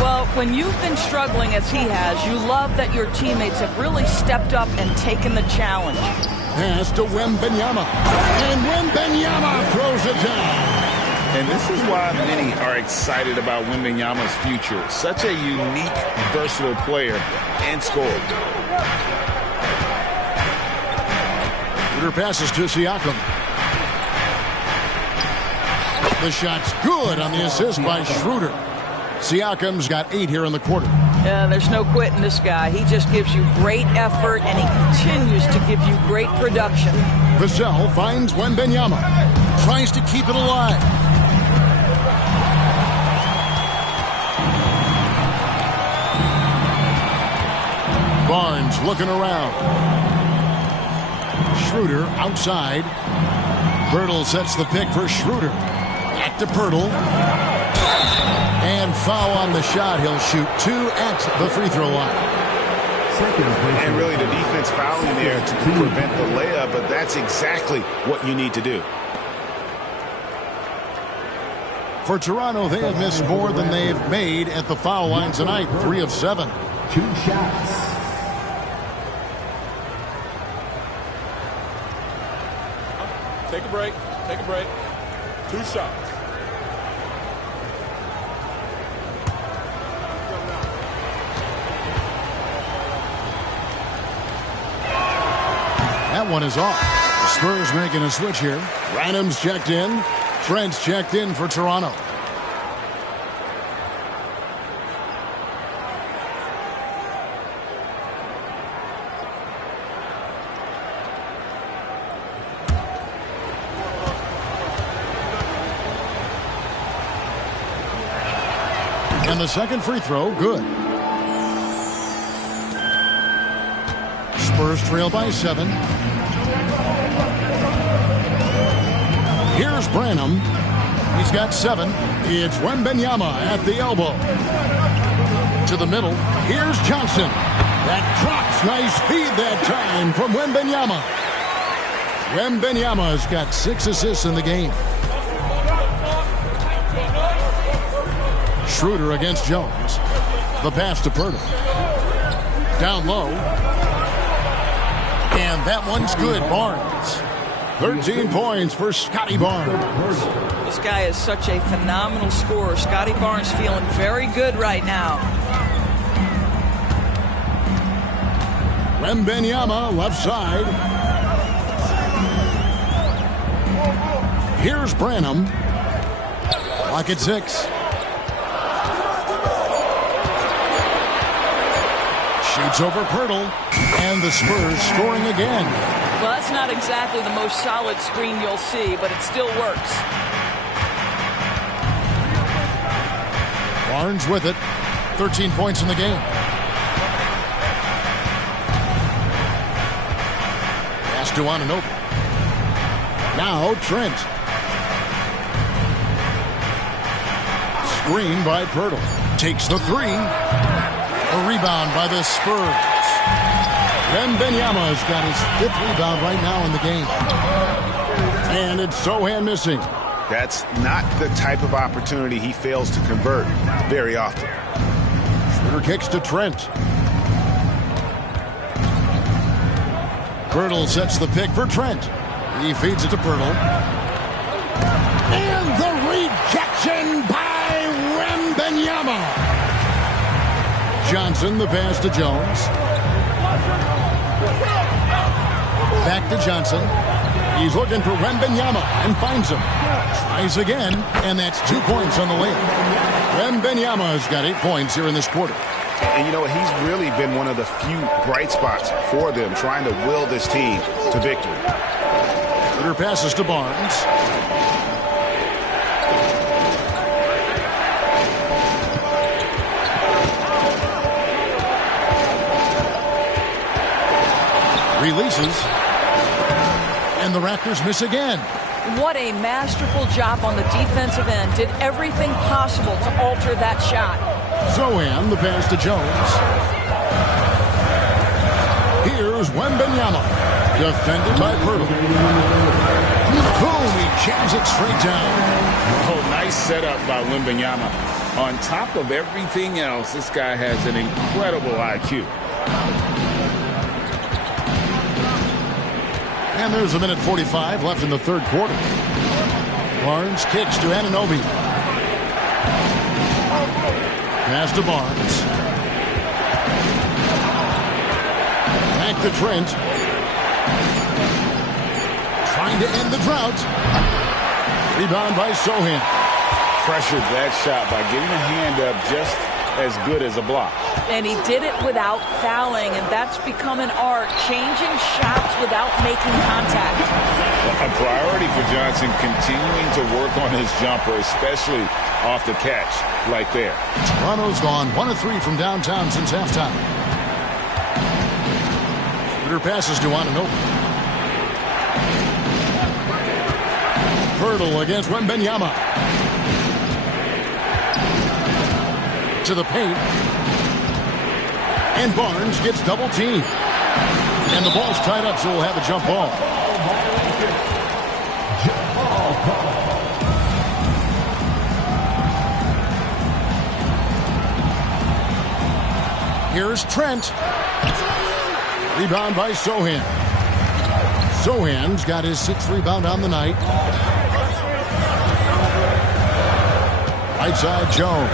Well, when you've been struggling as he has, you love that your teammates have really stepped up and taken the challenge. Pass to Wembanyama. And Wembanyama throws it down. And this is why many are excited about Wembanyama's future. Such a unique, versatile player and scorer. Schroeder passes to Siakam. The shot's good on the assist by Schroeder. Siakam's got 8 here in the quarter. There's no quitting this guy. He just gives you great effort, and he continues to give you great production. Vassell finds Wembanyama. Tries to keep it alive. Barnes looking around. Schroeder outside. Pirtle sets the pick for Schroeder. Back to Pirtle. And foul on the shot. He'll shoot 2 at the free throw line. And really the defense fouling there to prevent the layup, but that's exactly what you need to do. For Toronto, they have missed more than they've made at the foul line tonight. 3 of 7. 2 shots. Take a break. Take a break. 2 shots. That one is off. The Spurs making a switch here. Ranham's checked in. Trent's checked in for Toronto. And the second free throw, good. Spurs trail by 7. Here's Branham. He's got 7. It's Wembanyama at the elbow. To the middle. Here's Johnson. That drops. Nice feed that time from Wembanyama. Wembanyama's got 6 assists in the game. Schroeder against Jones. The pass to Pirtle. Down low. And that one's good. Barnes. 13 points for Scotty Barnes. This guy is such a phenomenal scorer. Scotty Barnes feeling very good right now. Wembanyama left side. Here's Branham. Clock at 6. Shoots over Pirtle. And the Spurs scoring again. Well, that's not exactly the most solid screen you'll see, but it still works. Barnes with it. 13 points in the game. Pass to Anunoby. Now Trent. Screen by Pirtle. Takes the 3. A rebound by the Spurs. Wembanyama's got his 5th rebound right now in the game. And it's Sohan missing. That's not the type of opportunity he fails to convert very often. Schroeder kicks to Trent. Pirtle sets the pick for Trent. He feeds it to Pirtle. And the rejection by Wembanyama. Johnson, the pass to Jones. Back to Johnson. He's looking for Wembanyama and finds him. Tries again, and that's 2 points on the layup. Wembanyama has got 8 points here in this quarter. And you know, he's really been one of the few bright spots for them, trying to will this team to victory. Schroeder passes to Barnes. Releases. And the Raptors miss again. What a masterful job on the defensive end. Did everything possible to alter that shot. Zohan, the pass to Jones. Here's Wembanyama. Defended by Pirtle. Boom, he jams it straight down. Oh, nice setup by Wembanyama. On top of everything else, this guy has an incredible IQ. And there's a minute 45 left in the third quarter. Barnes kicks to Anunoby. Pass to Barnes. Back to Trent. Trying to end the drought. Rebound by Sohan. Pressured that shot by getting a hand up just as good as a block. And he did it without fouling, and that's become an art, changing shots without making contact. A priority for Johnson, continuing to work on his jumper, especially off the catch, like there. Toronto's gone 1 of 3 from downtown since halftime. Schroeder passes to Anunoby. Pirtle against Wembanyama. To the paint. And Barnes gets double teamed. And the ball's tied up, so we'll have a jump ball. Here's Trent. Rebound by Sohan. Sohan's got his 6th rebound on the night. Right side, Jones.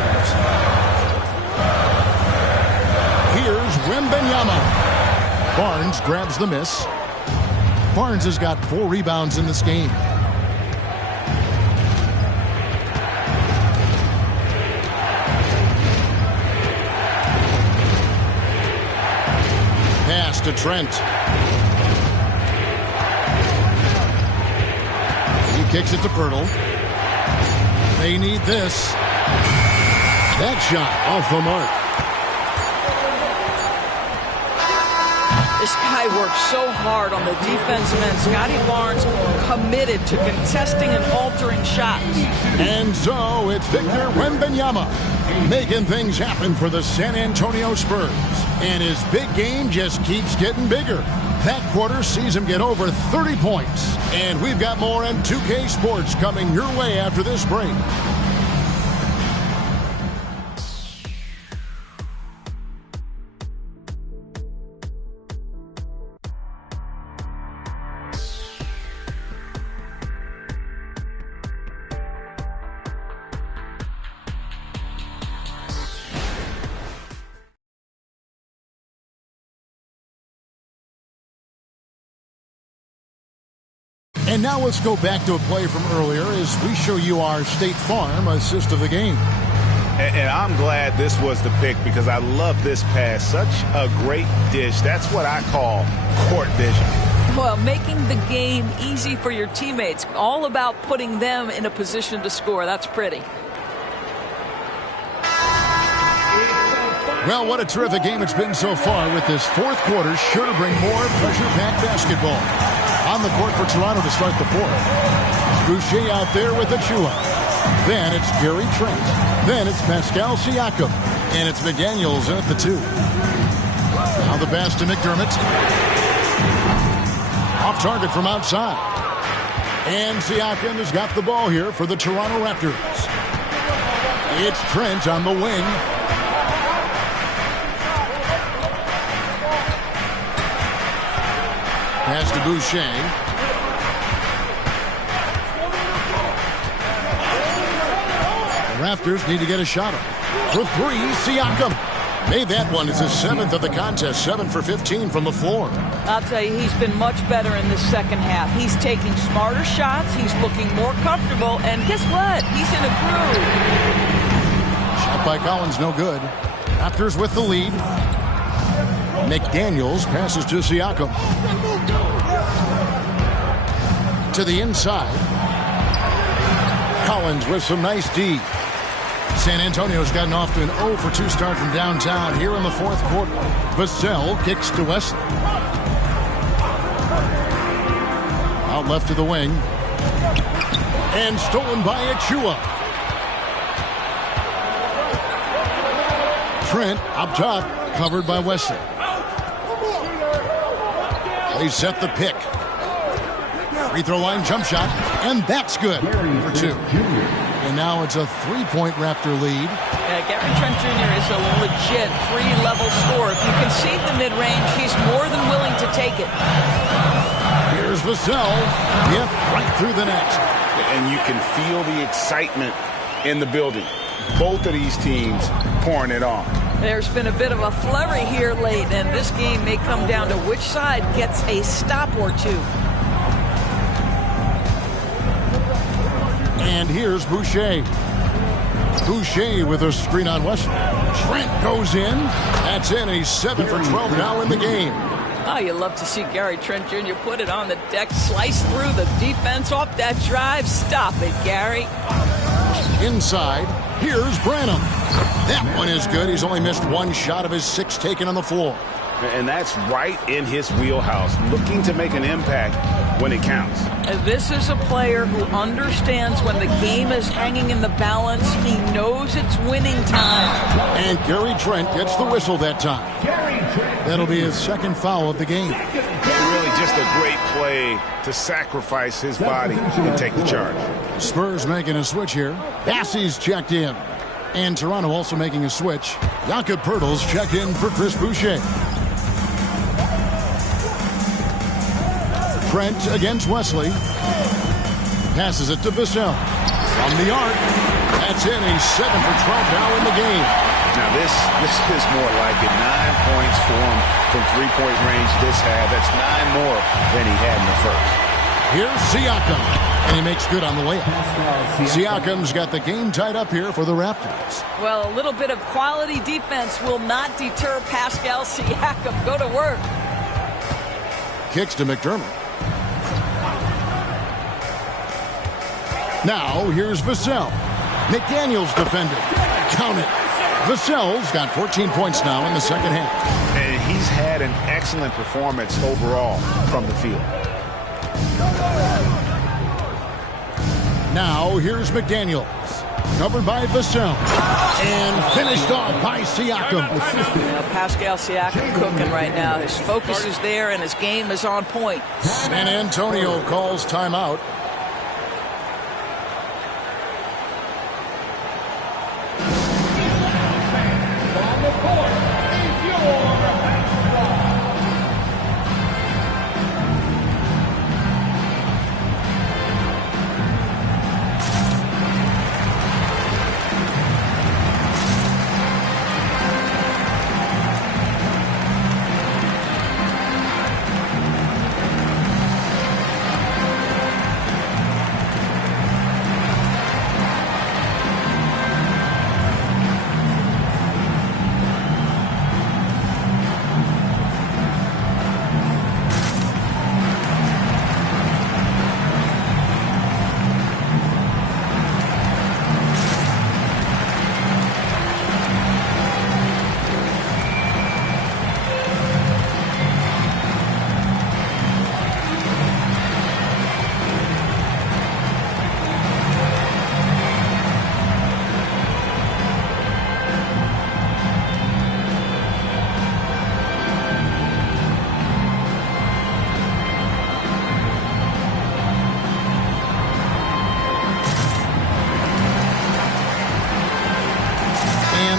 Here's Wembanyama. Barnes grabs the miss. Barnes has got 4 rebounds in this game. Pass to Trent. He kicks it to Pirtle. They need this. That shot off the mark. This guy works so hard on the defensive end. Scotty Barnes committed to contesting and altering shots. And so it's Victor Wembanyama making things happen for the San Antonio Spurs. And his big game just keeps getting bigger. That quarter sees him get over 30 points. And we've got more on 2K Sports coming your way after this break. And now let's go back to a play from earlier as we show you our State Farm assist of the game. And I'm glad this was the pick because I love this pass. Such a great dish. That's what I call court vision. Well, making the game easy for your teammates. All about putting them in a position to score. That's pretty. Well, what a terrific game it's been so far, with this fourth quarter sure to bring more pressure-packed basketball. On the court for Toronto to start the fourth. Boucher out there with Achua. Then it's Gary Trent. Then it's Pascal Siakam. And it's McDaniels in at the 2. Now the pass to McDermott. Off target from outside. And Siakam has got the ball here for the Toronto Raptors. It's Trent on the wing. Pass to Boucher. Raptors need to get a shot up. For three, Siakam. Made that one. It's his 7th of the contest. 7 for 15 from the floor. I'll tell you, he's been much better in the second half. He's taking smarter shots. He's looking more comfortable. And guess what? He's in a groove. Shot by Collins, no good. Raptors with the lead. McDaniels passes to Siakam. To the inside. Collins with some nice D. San Antonio's gotten off to an 0 for 2 start from downtown here in the fourth quarter. Vassell kicks to Wesley. Out left to the wing. And stolen by Achua. Trent up top, covered by Wesley. They set the pick. Free throw line jump shot, and that's good for 2. And now it's a 3-point Raptor lead. Yeah, Gary Trent Jr. is a legit 3-level scorer. If you concede the mid-range, he's more than willing to take it. Here's Vassell. Yep, right through the net. And you can feel the excitement in the building. Both of these teams pouring it on. There's been a bit of a flurry here late, and this game may come down to which side gets a stop or two. And here's Boucher. Boucher with a screen on Wesley. Trent goes in. That's in. He's 7 for 12 now in the game. Oh, you love to see Gary Trent Jr. put it on the deck, slice through the defense off that drive. Stop it, Gary. Inside, here's Branham. That one is good. He's only missed 1 shot of his 6 taken on the floor. And that's right in his wheelhouse, looking to make an impact when it counts. This is a player who understands when the game is hanging in the balance. He knows it's winning time. And Gary Trent gets the whistle that time. That'll be his 2nd foul of the game. Really just a great play to sacrifice his body and take the charge. Spurs making a switch here. Bassey's checked in. And Toronto also making a switch. Jakob Poeltl's checked in for Chris Boucher. Trent against Wesley. Passes it to Vassell. From the arc. That's in. He's 7 for 12 now in the game. Now this is more like it. 9 points for him from 3-point range this half. That's 9 more than he had in the first. Here's Siakam. And he makes good on the layup. Siakam's got the game tied up here for the Raptors. Well, a little bit of quality defense will not deter Pascal Siakam. Go to work. Kicks to McDermott. Now, here's Vassell. McDaniels defended. Count it. Vassell's got 14 points now in the second half. And he's had an excellent performance overall from the field. Now, here's McDaniels. Covered by Vassell. And finished off by Siakam. Pascal Siakam cooking right now. His focus is there, and his game is on point. San Antonio calls timeout.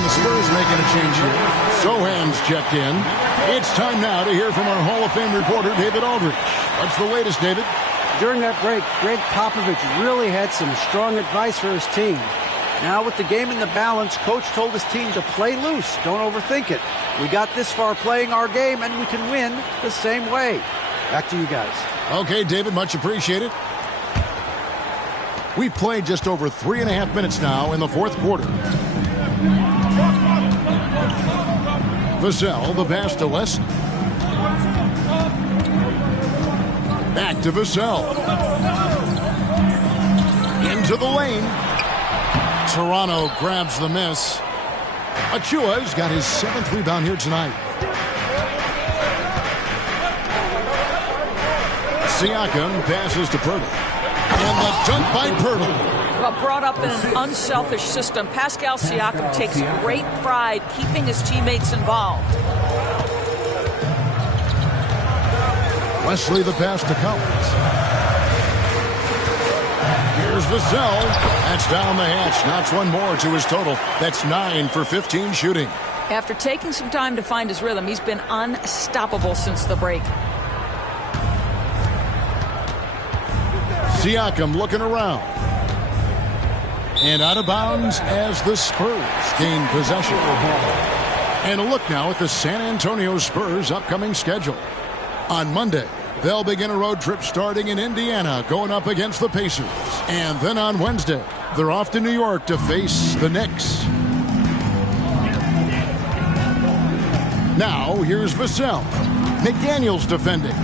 Spurs making a change here. Sohan's checked in. It's time now to hear from our Hall of Fame reporter, David Aldridge. What's the latest, David? During that break, Greg Popovich really had some strong advice for his team. Now with the game in the balance, Coach told his team to play loose. Don't overthink it. We got this far playing our game, and we can win the same way. Back to you guys. Okay, David, much appreciated. We've played just over 3.5 minutes now in the fourth quarter. Vassell, the pass to Lesson. Back to Vassell. Into the lane. Toronto grabs the miss. Achua's got his 7th rebound here tonight. Siakam passes to Pirtle. And the dunk by Pirtle. Well, brought up in an unselfish system, Pascal Siakam takes great pride keeping his teammates involved. Wesley the pass to Collins. Here's Vassell. That's down the hatch. Knocks one more to his total. That's 9 for 15 shooting. After taking some time to find his rhythm, he's been unstoppable since the break. Siakam looking around. And out of bounds as the Spurs gain possession. And a look now at the San Antonio Spurs' upcoming schedule. On Monday, they'll begin a road trip starting in Indiana, going up against the Pacers. And then on Wednesday, they're off to New York to face the Knicks. Now, here's Vassell. McDaniels defending.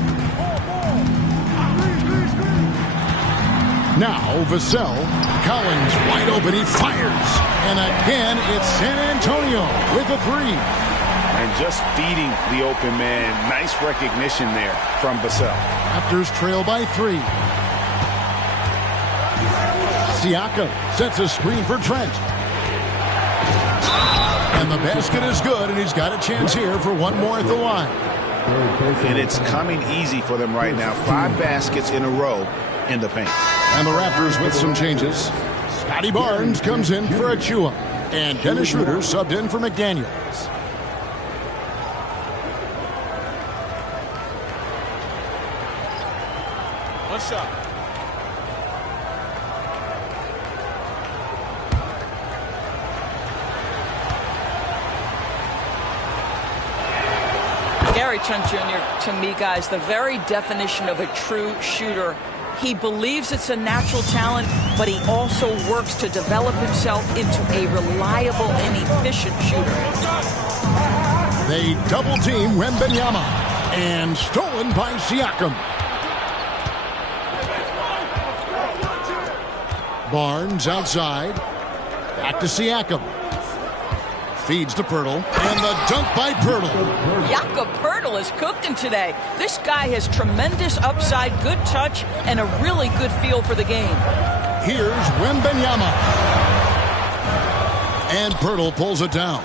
Now, Vassell. Collins wide open. He fires. And again, it's San Antonio with a 3. And just feeding the open man. Nice recognition there from Vassell. Raptors trail by 3. Siakam sets a screen for Trent. And the basket is good, and he's got a chance here for one more at the line. And it's coming easy for them right now. 5 baskets in a row in the paint. And the Raptors with some changes. Scotty Barnes comes in for Achua. And Dennis Schroeder subbed in for McDaniels. One shot. Gary Trent Jr., to me, guys, the very definition of a true shooter. He believes it's a natural talent, but he also works to develop himself into a reliable and efficient shooter. They double-team Wembanyama. And stolen by Siakam. Barnes outside. Back to Siakam. Feeds to Pirtle. And the dunk by Pirtle. Jakob Pirtle is cooking today. This guy has tremendous upside, good touch, and a really good feel for the game. Here's Wembanyama. And Pirtle pulls it down.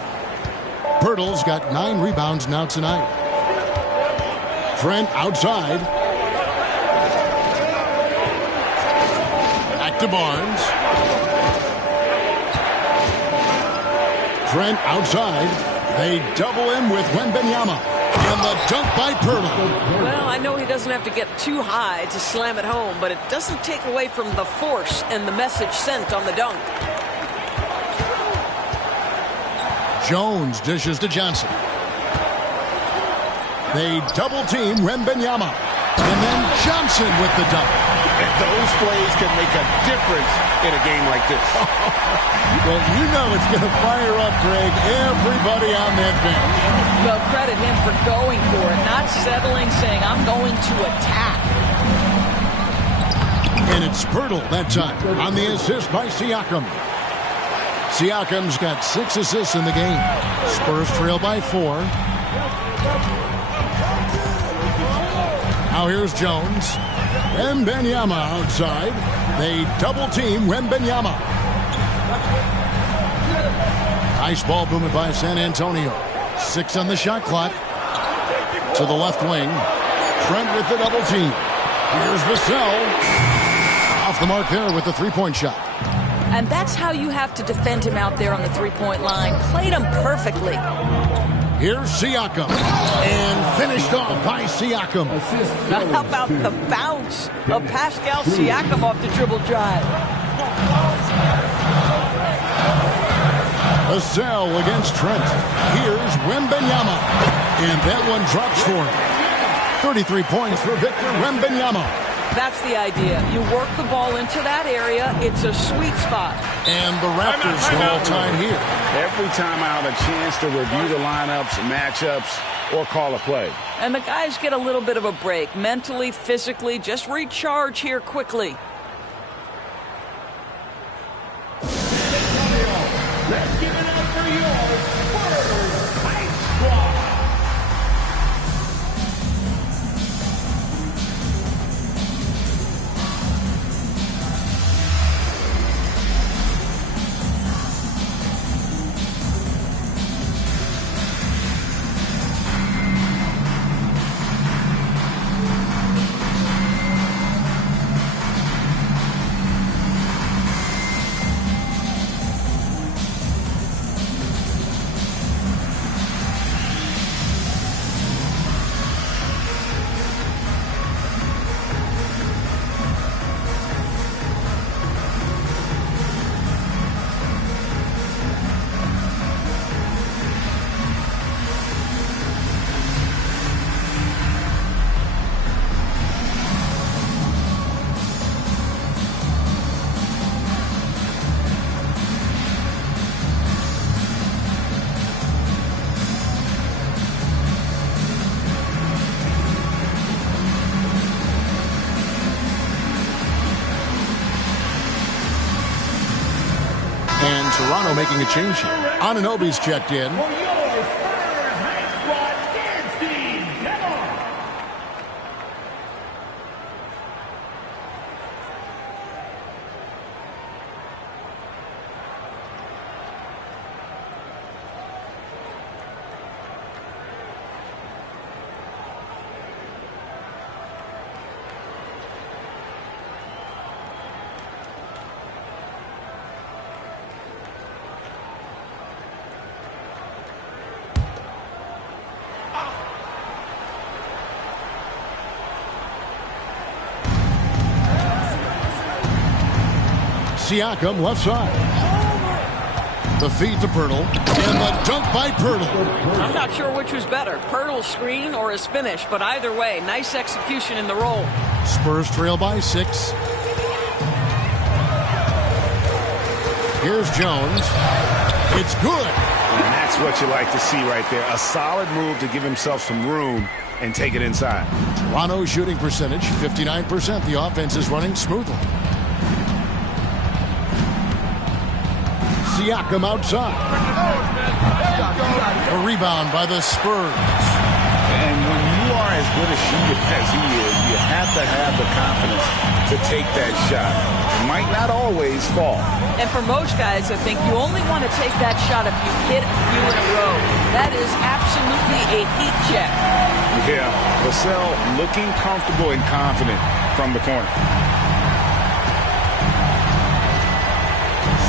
Pirtle's got 9 rebounds now tonight. Trent outside. Back to Barnes. Trent outside. They double him with Wembanyama. And the dunk by Pirtle. Well, I know he doesn't have to get too high to slam it home, but it doesn't take away from the force and the message sent on the dunk. Jones dishes to Johnson. They double-team Wembanyama. And then Johnson with the dunk. And those plays can make a difference in a game like this. Well, you know it's going to fire up, Greg, everybody on that bench. Well, credit him for going for it, not settling, saying, I'm going to attack. And it's Pirtle that time on the assist by Siakam. Siakam's got 6 assists in the game. Spurs trail by 4. Now here's Jones. Wembanyama outside. They double-team Wembanyama. Nice ball movement by San Antonio. 6 on the shot clock. To the left wing. Trent with the double team. Here's Vassell. Off the mark there with the three-point shot. And that's how you have to defend him out there on the three-point line. Played him perfectly. Here's Siakam. And finished off by Siakam. How about the bounce of Pascal Siakam off the dribble drive? Vassell against Trent. Here's Wembanyama. And that one drops for him. 33 points for Victor Wembanyama. That's the idea. You work the ball into that area. It's a sweet spot. And the Raptors all time here. Every time out, a chance to review the lineups, matchups, or call a play. And the guys get a little bit of a break. Mentally, physically, just recharge here quickly. Let's give it up for your Spurs High Squad. And Toronto making a change here. Anunoby's checked in. For your Spurs High Squad, dance team, come on. Siakam left side. The feed to Pirtle. And the dunk by Pirtle. I'm not sure which was better, Pirtle's screen or his finish, but either way, nice execution in the roll. Spurs trail by 6. Here's Jones. It's good. And that's what you like to see right there. A solid move to give himself some room and take it inside. Toronto's shooting percentage, 59%. The offense is running smoothly. Siakam outside. A rebound by the Spurs. And when you are as good a shooter as he is, you have to have the confidence to take that shot. It might not always fall. And for most guys, I think you only want to take that shot if you hit a few in a row. That is absolutely a heat check. Yeah, Vassell looking comfortable and confident from the corner.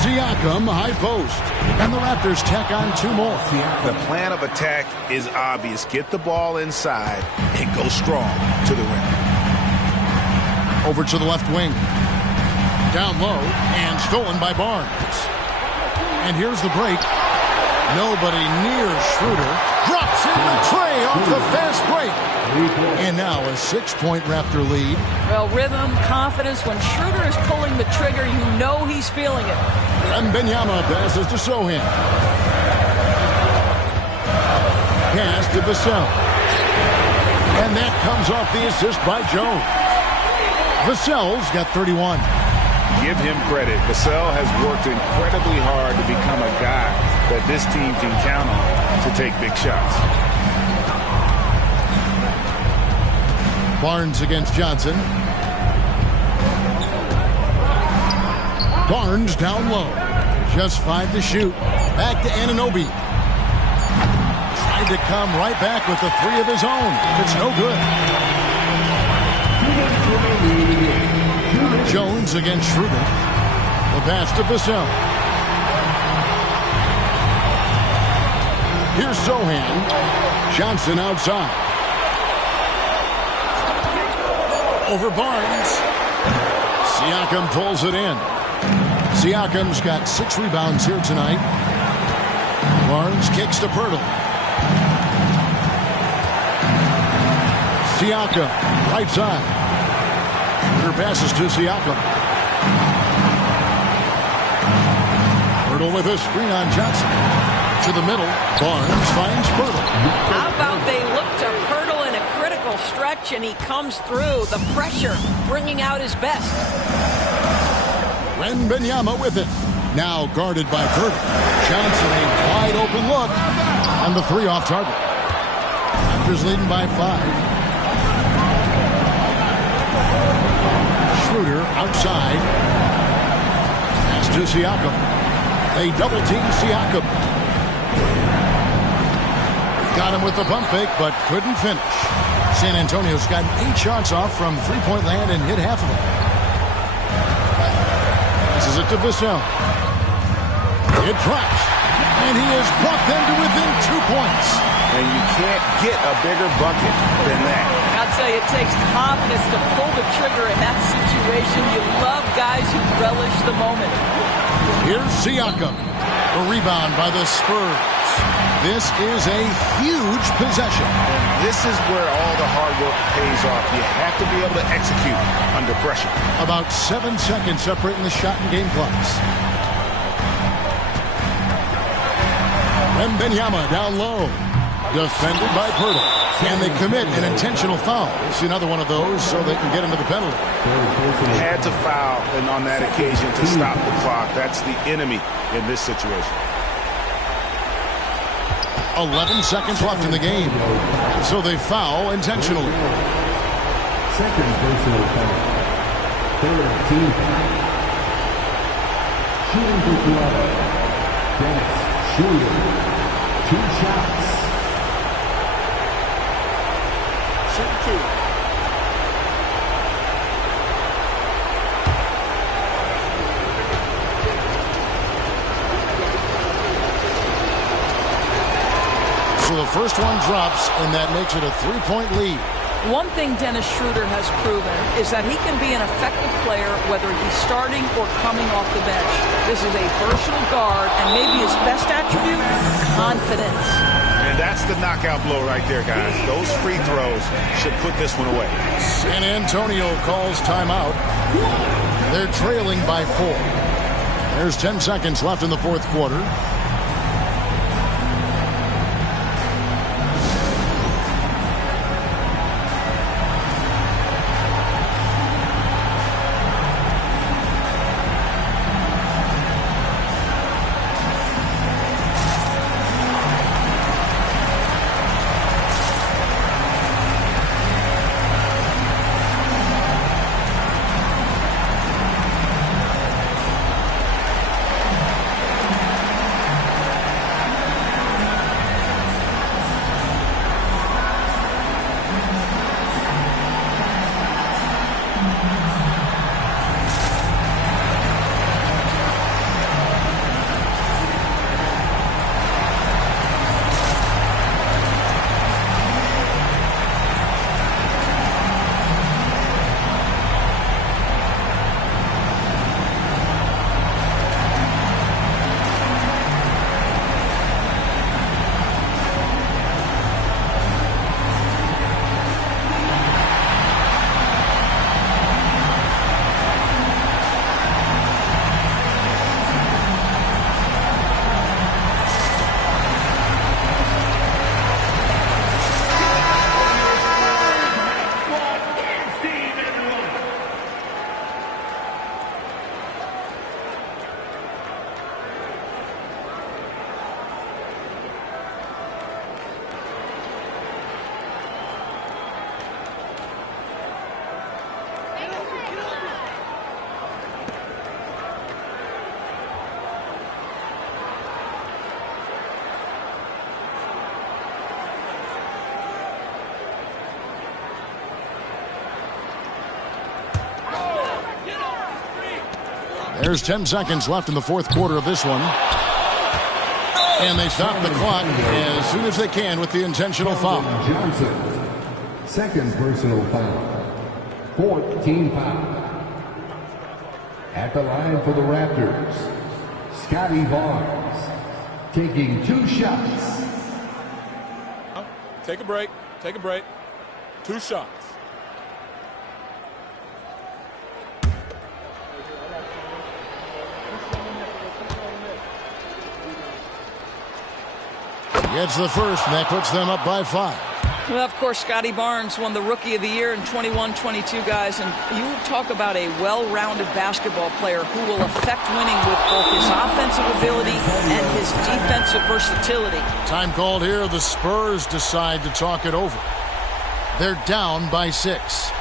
Siakam, high post. And the Raptors tack on 2 more. The plan of attack is obvious. Get the ball inside and go strong to the rim. Over to the left wing. Down low and stolen by Barnes. And here's the break. Nobody near Schroeder. Drops in the tray off the fast break. And now a 6-point Raptor lead. Well, rhythm, confidence. When Schroeder is pulling the trigger, you know he's feeling it. Wembanyama passes to Sohan. Pass to Vassell. And that comes off the assist by Jones. Vassell's got 31. Give him credit. Vassell has worked incredibly hard to become a guy that this team can count on to take big shots. Barnes against Johnson. Barnes down low. Just 5 to shoot. Back to Anunoby. Tried to come right back with the 3 of his own. It's no good. Jones against Schroeder. The pass to Vassell. Here's Sohan. Johnson outside. Over Barnes. Siakam pulls it in. Siakam's got 6 rebounds here tonight. Barnes kicks to Pirtle. Siakam, right side. Her passes to Siakam. Pirtle with a screen on Johnson. To the middle. Barnes finds Pirtle. How about they look to Pirtle in a critical stretch, and he comes through. The pressure bringing out his best. Wembanyama with it. Now guarded by Pirtle. Johnson a wide open look. And the three off target. Raptors leading by 5. Schroeder outside. Pass to Siakam. They double team Siakam. Got him with the pump fake, but couldn't finish. San Antonio's gotten 8 shots off from three-point land and hit half of them. This is it to Vassell. It drops. And he has brought them to within 2 points. And you can't get a bigger bucket than that. I'll tell you, it takes confidence to pull the trigger in that situation. You love guys who relish the moment. Here's Siakam. A rebound by the Spurs. This is a huge possession. And this is where all the hard work pays off. You have to be able to execute under pressure. About 7 seconds separating the shot and game clocks. Wembanyama down low. Defended by Pirtle. And they commit an intentional foul. We'll see another one of those so they can get into the penalty. Had to foul and on that occasion to stop the clock. That's the enemy in this situation. 11 seconds left in the game. So they foul intentionally. Second personal foul. Third team foul. Shooting for 12. Dennis Schroeder. 2 shots. Shoot 2. So the first one drops, and that makes it a 3-point lead. One thing Dennis Schroeder has proven is that he can be an effective player whether he's starting or coming off the bench. This is a versatile guard, and maybe his best attribute, confidence. And that's the knockout blow right there, guys. Those free throws should put this one away. San Antonio calls timeout. They're trailing by 4. There's 10 seconds left in the fourth quarter. There's 10 seconds left in the fourth quarter of this one. And they stop the clock as soon as they can with the intentional foul. Johnson. Second personal foul. 4th team foul. At the line for the Raptors, Scotty Barnes. taking 2 shots. Take a break. Take a break. 2 shots. Gets the first, and that puts them up by 5. Well, of course, Scotty Barnes won the Rookie of the Year in 21-22, guys. And you talk about a well-rounded basketball player who will affect winning with both his offensive ability and his defensive versatility. Time called here. The Spurs decide to talk it over. They're down by 6.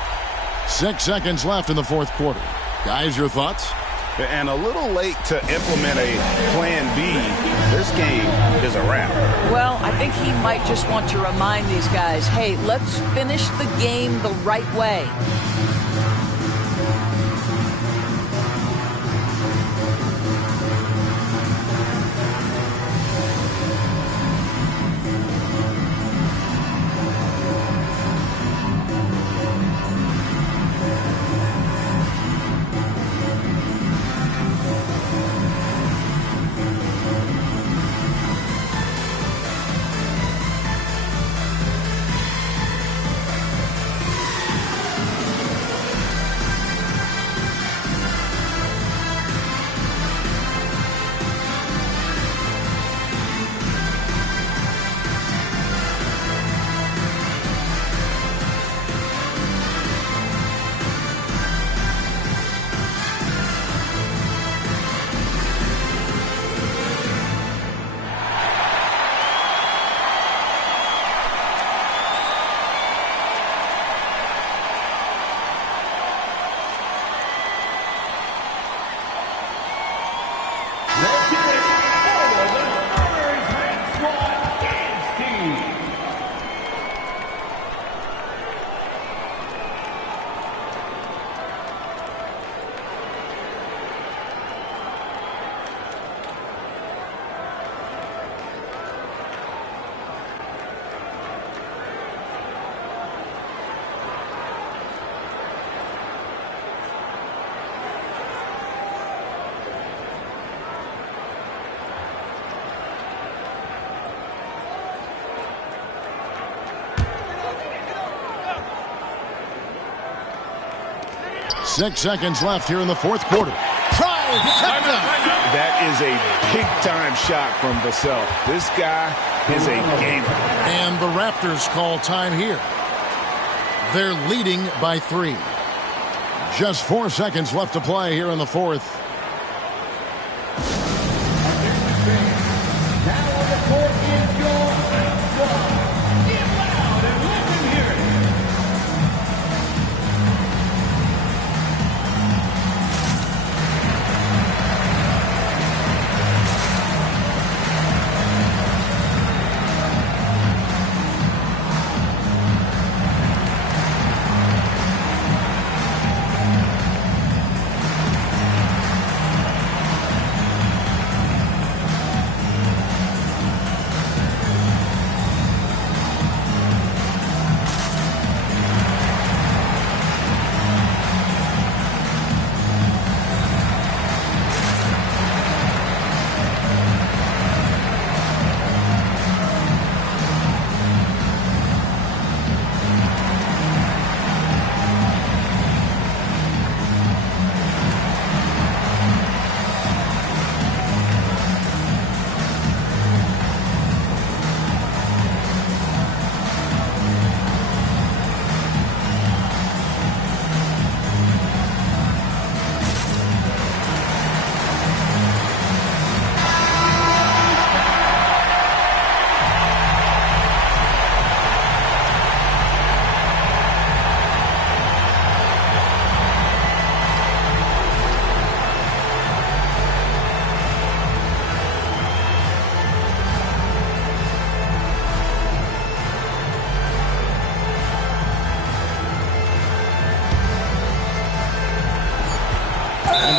6 seconds left in the fourth quarter. Guys, your thoughts? And a little late to implement a plan B. This game is a wrap. Well, I think he might just want to remind these guys, hey, let's finish the game the right way. Six seconds left here in the fourth quarter. That is a big-time shot from Vassell. This guy is a gamer. And the Raptors call time here. They're leading by 3. Just 4 seconds left to play here in the fourth. Now on the court is your one. Get loud and let them hear it.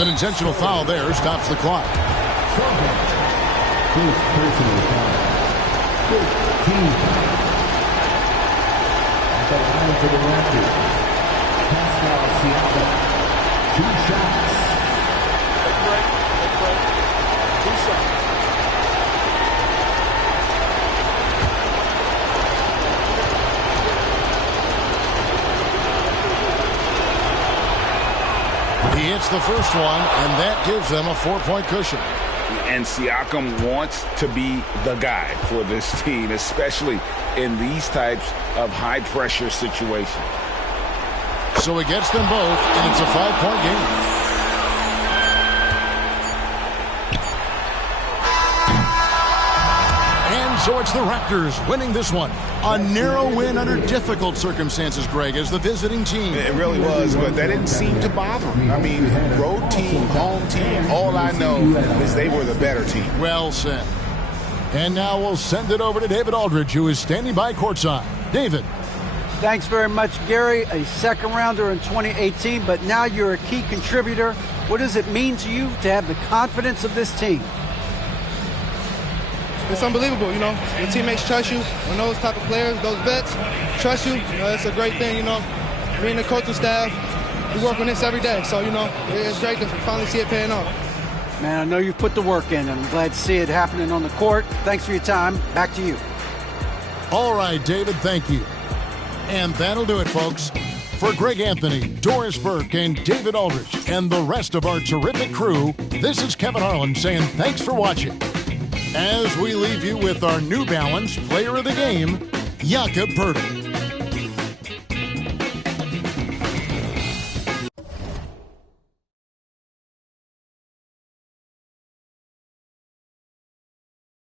An intentional foul there stops the clock. First personal foul. 15 foul. At the line for the Raptors, Pascal Siakam. 2 shots. Take a break. Take a break. 2 shots. He hits the first one, and that gives them a 4-point cushion. And Siakam wants to be the guy for this team, especially in these types of high-pressure situations. So he gets them both, and it's a 5-point game. So it's the Raptors winning this one. A narrow win under difficult circumstances, Greg, as the visiting team. It really was, but that didn't seem to bother them. I mean, road team, home team, all I know is they were the better team. Well said. And now we'll send it over to David Aldridge, who is standing by courtside. David. Thanks very much, Gary. A second rounder in 2018, but now you're a key contributor. What does it mean to you to have the confidence of this team? It's unbelievable, you know. Your teammates trust you. When those type of players, those vets, trust you, it's a great thing, you know. Me and the coaching staff, we work on this every day. So, you know, it's great to finally see it paying off. Man, I know you've put the work in. I'm glad to see it happening on the court. Thanks for your time. Back to you. All right, David, thank you. And that'll do it, folks. For Greg Anthony, Doris Burke, and David Aldridge, and the rest of our terrific crew, this is Kevin Harlan saying thanks for watching. As we leave you with our New Balance Player of the Game, Jakob Poeltl.